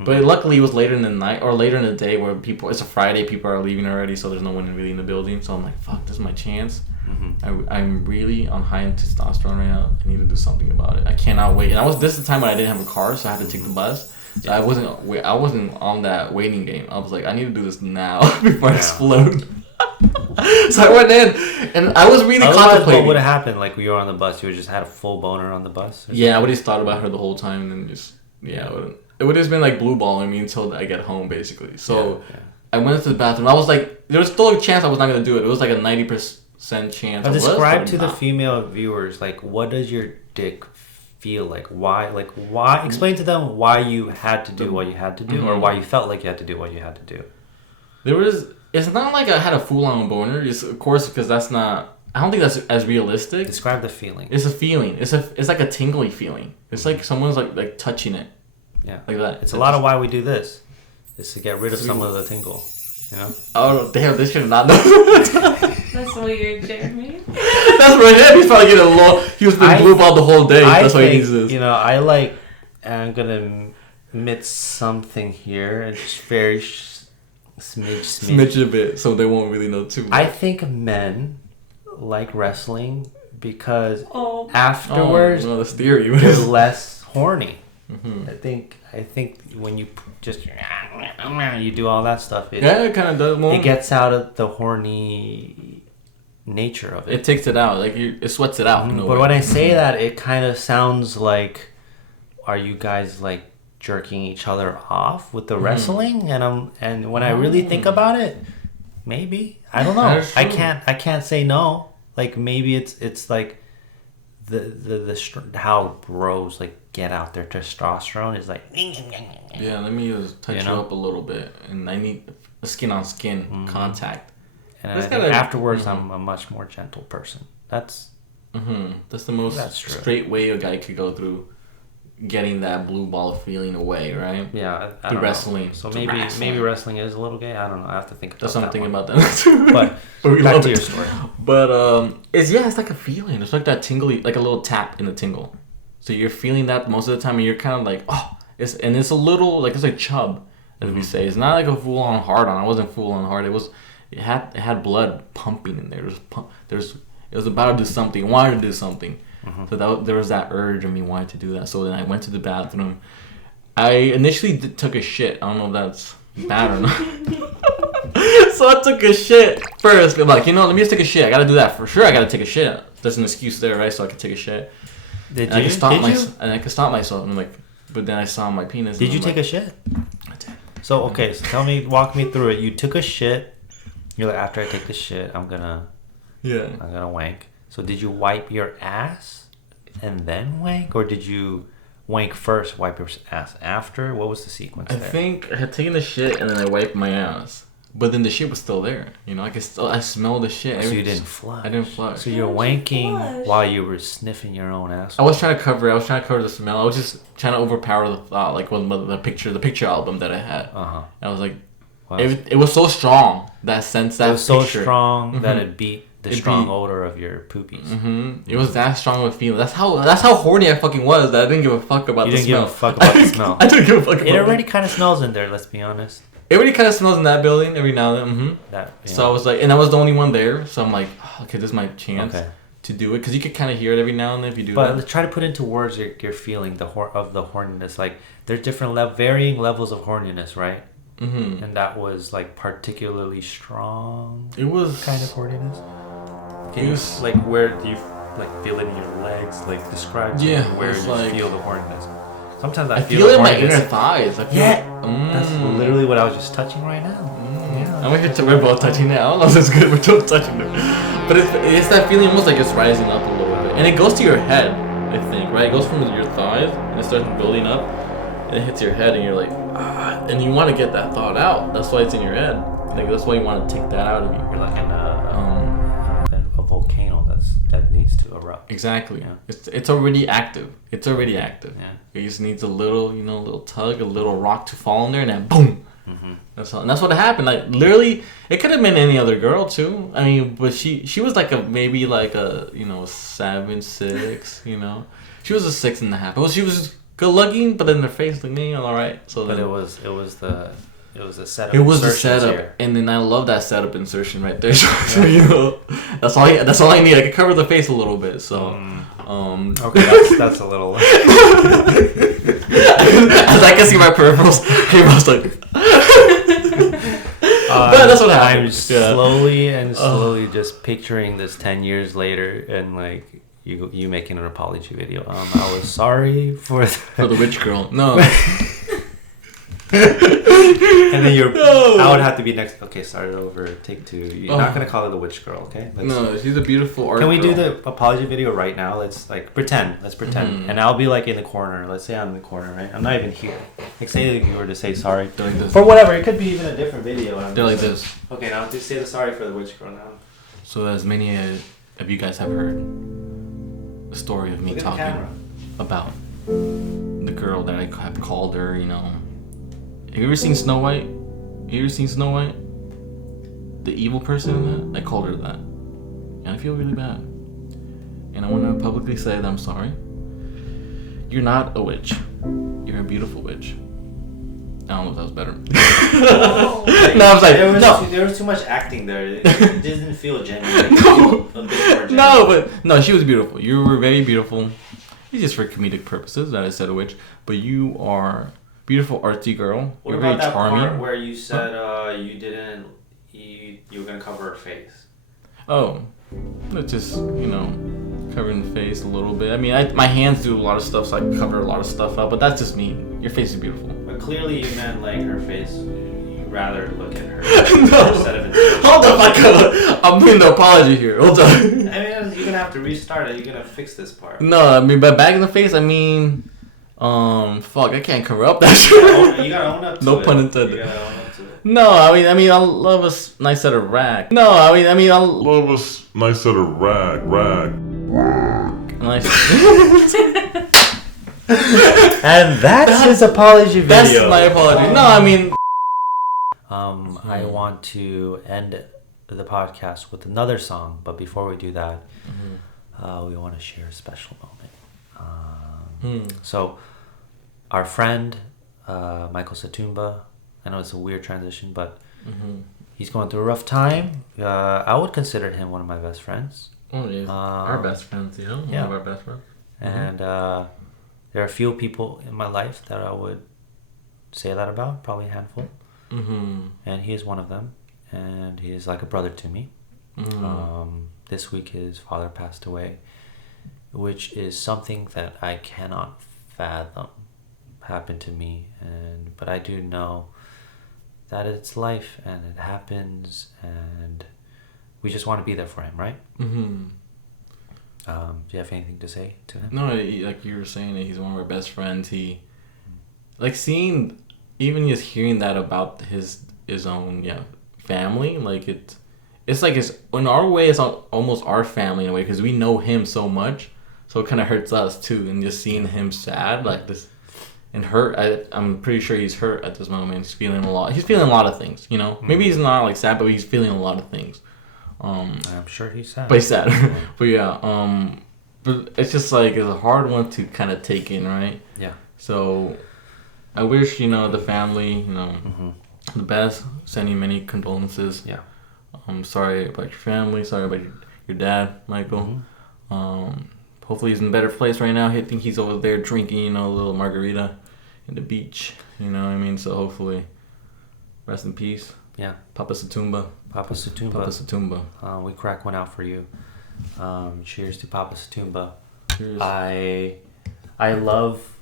But luckily, it was later in the night or later in the day where it's a Friday, people are leaving already, so there's no one really in the building. So I'm like, fuck, this is my chance. I'm really on high end testosterone right now. I need to do something about it. I cannot wait. And this is the time when I didn't have a car, so I had to take the bus. So I wasn't on that waiting game. I was like, I need to do this now before I explode. So I went in, and I was really contemplating. What would have happened? Like we were on the bus, you would just had a full boner on the bus? Yeah, I would have thought about her the whole time, and then just it would have just been like blue balling me until I get home, basically. So I went into the bathroom. I was like, there was still a chance I was not gonna do it. It was like a 90% chance. But describe to the female viewers, like, what does your dick feel like? Why? Explain to them why you had to do what you had to do, or why you felt like you had to do what you had to do. It's not like I had a full-on boner. It's, of course, because that's not... I don't think that's as realistic. Describe the feeling. It's a feeling. It's like a tingly feeling. It's like someone's like touching it. Yeah. Like that. It's a lot of why we do this. Is to get rid of some of the tingle. You know? Oh, damn. This should not know. That's weird, Jeremy. That's weird. He's probably getting a little... He was been blue balled the whole day. That's why he needs this. I'm going to admit something here. It's very... Smidge a bit, so they won't really know too much. I think men like wrestling because afterwards they're less horny. I think when you just you do all that stuff, it kind of does more. It gets out of the horny nature of it. It takes it out, like it sweats it out. But when I say that, it kind of sounds like, are you guys like jerking each other off with the wrestling, and when I really think about it, maybe I don't know. I can't say no. Like maybe it's like the how bros like get out their testosterone is like. Yeah, let me just touch you up a little bit, and I need a skin on skin contact. And I think afterwards, I'm a much more gentle person. That's the most straight way a guy could go through getting that blue ball feeling away, right? Yeah, through wrestling. So maybe wrestling is a little gay. I don't know. I have to think about That's that. That's something about that too. But back to your story. But it's like a feeling. It's like that tingly, like a little tap in the tingle. So you're feeling that most of the time, and you're kind of like, oh, it's a little like it's like chub, as we say. It's not like a full on hard on. I wasn't full on hard. It had blood pumping in there. It was about to do something. It wanted to do something. So there was that urge of me wanting to do that. So then I went to the bathroom. I initially took a shit. I don't know if that's bad or not. So I took a shit first. I'm like, let me just take a shit. I gotta do that for sure. I gotta take a shit. There's an excuse there, right? So I could take a shit. Did you? And I could stop myself. And I'm like, but then I saw my penis. Did you take a shit? I did. So walk me through it. You took a shit. You're like, after I take the shit, I'm gonna wank. So did you wipe your ass and then wank, or did you wank first, wipe your ass after? What was the sequence there? I think I had taken the shit and then I wiped my ass, but then the shit was still there. I smelled the shit. So you didn't flush. I didn't flush. So you're wanking while you were sniffing your own ass. I was trying to cover it. I was trying to cover the smell. I was just trying to overpower the thought, like the picture album that I had. I was like, it was so strong, that sense, that it was picture. So strong that it beat the strong odor of your poopies. It was that strong of a feeling. That's how horny I fucking was, that I didn't give a fuck about the smell. You didn't give a fuck about the smell. I didn't give a fuck about it. It already kind of smells in there, let's be honest. It already kind of smells in that building every now and then. So I was like, and I was the only one there, so I'm like, okay, this is my chance to do it, because you could kind of hear it every now and then if you do that. But try to put into words your feeling of the horniness. Like, there's different varying levels of horniness, right? And that was like particularly strong. It was kind of horniness. Can you like, where do you like feel it in your legs? Like, describe where you like, feel the horniness. Sometimes I feel it in my inner thighs. That's literally what I was just touching right now. Yeah. We're both touching it. I don't know if it's good. We're both touching it. But it's that feeling almost like it's rising up a little bit, and it goes to your head. I think, right? It goes from your thighs and it starts building up, and it hits your head, and you're like, and you want to get that thought out. That's why it's in your head. Like, that's why you want to take that out of you. You're like a volcano that needs to erupt. Exactly. Yeah. It's already active. Yeah. It just needs a little tug, a little rock to fall in there, and then boom. That's all. And that's what happened. Like, literally, it could have been any other girl too. I mean, but she was like maybe like a 7, 6. She was a 6.5. Well, she was good looking, but then her face looked all right. So but it was the setup. It was the setup, here. And then I love that setup insertion right there. So, that's all I need. I could cover the face a little bit. So, okay, that's a little. As I can see my peripherals, he was like. But that's what happened. I'm slowly just picturing this 10 years later, and like you making an apology video. I was sorry for the witch girl. No. And then I would have to be next. Okay, start it over. Take 2. You're not gonna call her the witch girl, okay? No, she's a beautiful art. Can we girl. do the apology video right now? Let's pretend. And I'll be like in the corner. Let's say I'm in the corner, right? I'm not even here. Like, say you were to say sorry like this. For whatever. It could be even a different video. They're like this. Okay, now just say the sorry for the witch girl now. So as many of you guys have heard the story of me talking about the girl that I have called her, Have you ever seen Snow White? The evil person in that? I called her that. And I feel really bad. And I want to publicly say that I'm sorry. You're not a witch. You're a beautiful witch. I don't know if that was better. I was like, there was too much acting there. It didn't feel genuine. No, she was beautiful. You were very beautiful. It's just for comedic purposes that I said a witch. But you are beautiful, artsy girl. What You're about very charming. Part where you said you were gonna cover her face? Oh, it's just because covering the face a little bit. I mean, my hands do a lot of stuff, so I cover a lot of stuff up. But that's just me. Your face is beautiful. But clearly, you meant like her face. You'd rather look at her No. instead of. Hold up, I'm doing the apology here. Hold up. I mean, you're gonna have to restart it. You're gonna fix this part. No, I mean, but back in the face, I mean, fuck, I can't cover up that shit. You gotta own up to No it. pun intended. You gotta own up to it. No, I mean, I love a nice set of rag. No, I mean, I love Love a nice set of rag. nice. And that's his apology video. That's my apology. No, I mean. I want to end the podcast with another song, but before we do that, we want to share a special moment. So, our friend, Michael Satumba, I know it's a weird transition, but he's going through a rough time. I would consider him one of my best friends. Oh, yeah. Our best friends, you know? Yeah. One of our best friends. And there are a few people in my life that I would say that about, probably a handful. And he is one of them, and he is like a brother to me. This week his father passed away, which is something that I cannot fathom happened to me, but I do know that it's life and it happens, and we just want to be there for him, right? Do you have anything to say to him? No, like you were saying, that he's one of our best friends. He, like, seeing, even just hearing that about his own family, like it's like it's in our way, it's almost our family in a way, because we know him so much, so it kind of hurts us too. And just seeing him sad like this and hurt, I'm pretty sure he's hurt at this moment. He's feeling a lot. He's feeling a lot of things, you know. Maybe he's not like sad, but he's feeling a lot of things. I'm sure he's sad. But he's sad. But yeah, but it's just like it's a hard one to kind of take in, right? Yeah. So I wish, the family, the best. Sending many condolences. Yeah. I'm sorry about your family. Sorry about your dad, Michael. Hopefully he's in a better place right now. I think he's over there drinking, a little margarita in the beach. You know what I mean? So hopefully, rest in peace. Yeah. Papa Satumba. Papa Satumba. Papa Satumba. We crack one out for you. Cheers to Papa Satumba. Cheers. I love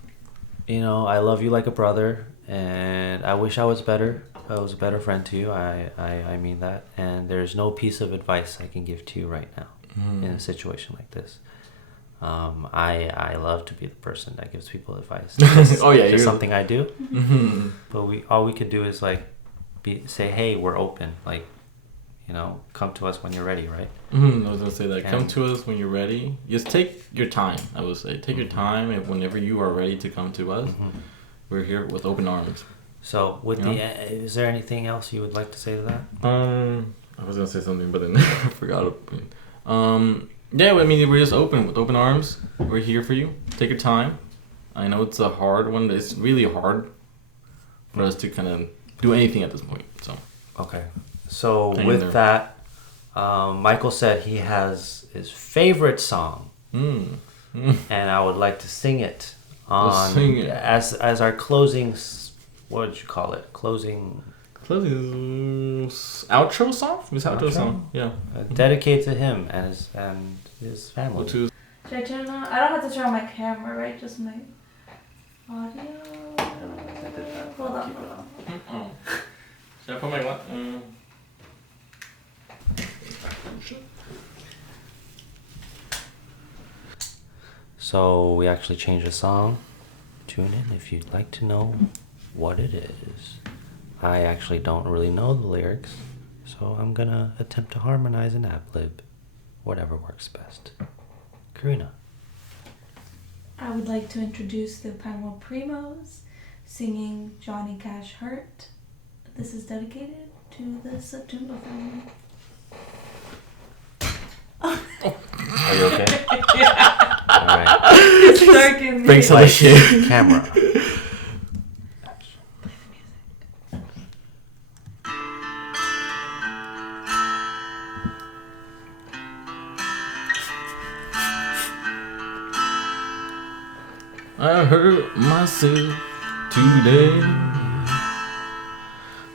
you like a brother, and I wish I was better. I was a better friend to you. I mean that. And there's no piece of advice I can give to you right now in a situation like this. I love to be the person that gives people advice. It's just something I do. But all we could do is say, hey, we're open. Come to us when you're ready, right? I was gonna say that. Come to us when you're ready. Just take your time. I would say take your time, and whenever you are ready to come to us, we're here with open arms. So, is there anything else you would like to say to that? I was gonna say something, but then I forgot it. Yeah, I mean, we're just open with open arms. We're here for you. Take your time. I know it's a hard one. It's really hard for us to kind of do anything at this point. So. Okay. So with that, Michael said he has his favorite song, and I would like to sing it as our closing. What did you call it? Closing outro song. His outro song. Yeah. Dedicated to him and his family. Should I turn on? I don't have to turn on my camera, right? Just my audio. Hold on. Should I put my what? So we actually changed the song. Tune in if you'd like to know what it is. I actually don't really know the lyrics, so I'm gonna attempt to harmonize an ad-lib. Whatever works best. Karina. I would like to introduce the Primal Primos singing Johnny Cash Hurt. This is dedicated to the Satumba family. Are you okay? Yeah. Alright. It's dark in me. Bring some of shit. Camera. I hurt myself today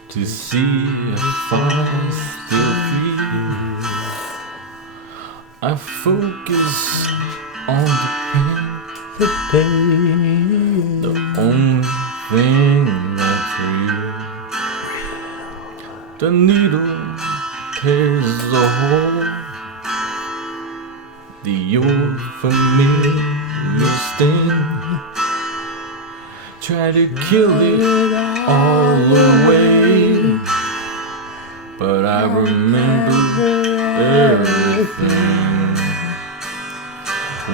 to see if I still feel. I focus on the pain. The only thing that's real. The needle tears the hole. The old familiar sting. Try to kill it all away, but I remember everything.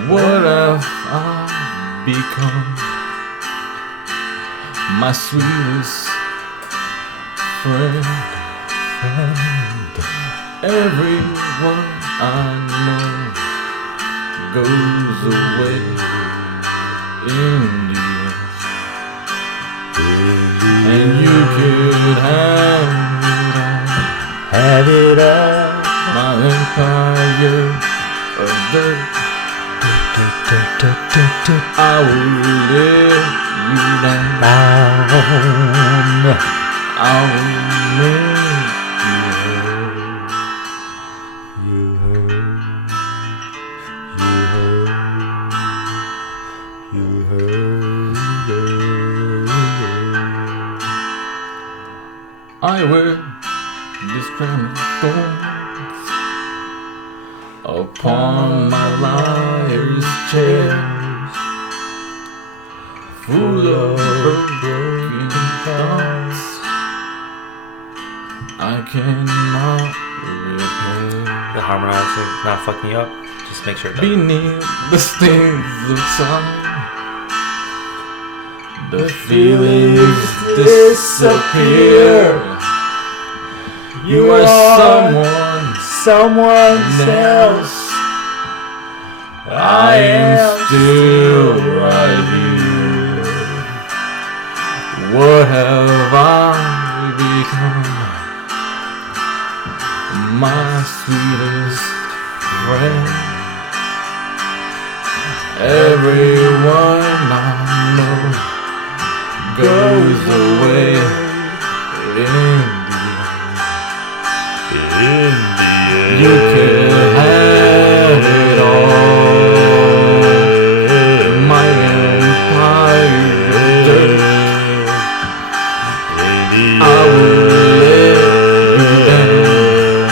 What have I become? My sweetest friend. Everyone I know goes away in the end. And you could have it all, my empire of dirt. I will let you down. I will make you hurt. You hurt. I wear this crown of thorns upon my liar's chair, full of broken thoughts I cannot repair. The harmonizer not fucking you up. Just make sure. Beneath the stings of time, the feelings disappear. You are someone else. I am still right here. What have I become? My sweetest friend. Everyone I know goes away in the end. You could have it all, my empire of dirt. I will let you down.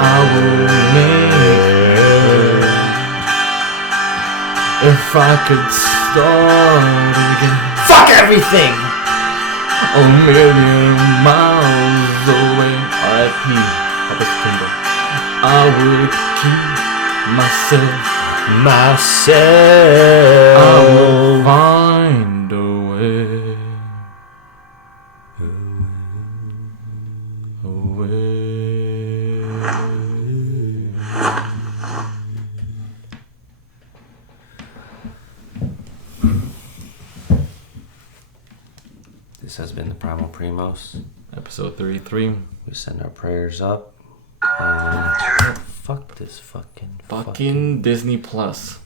I will make it. If I could start again. Fuck everything! A million miles away. R.I.P. Papa Satumba. I would keep myself. I will find a way. This has been the Primal Primos. Episode 33. We send our prayers up. And fuck this fucking Disney Plus.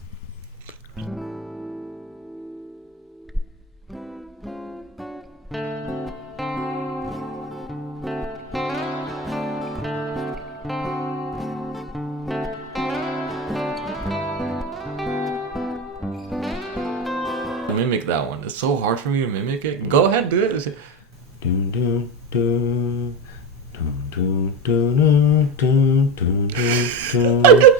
Mimic that one. It's so hard for me to mimic it. Go ahead, do it. Dun, dun, dun. Dun, dun, dun, dun, dun, dun, dun.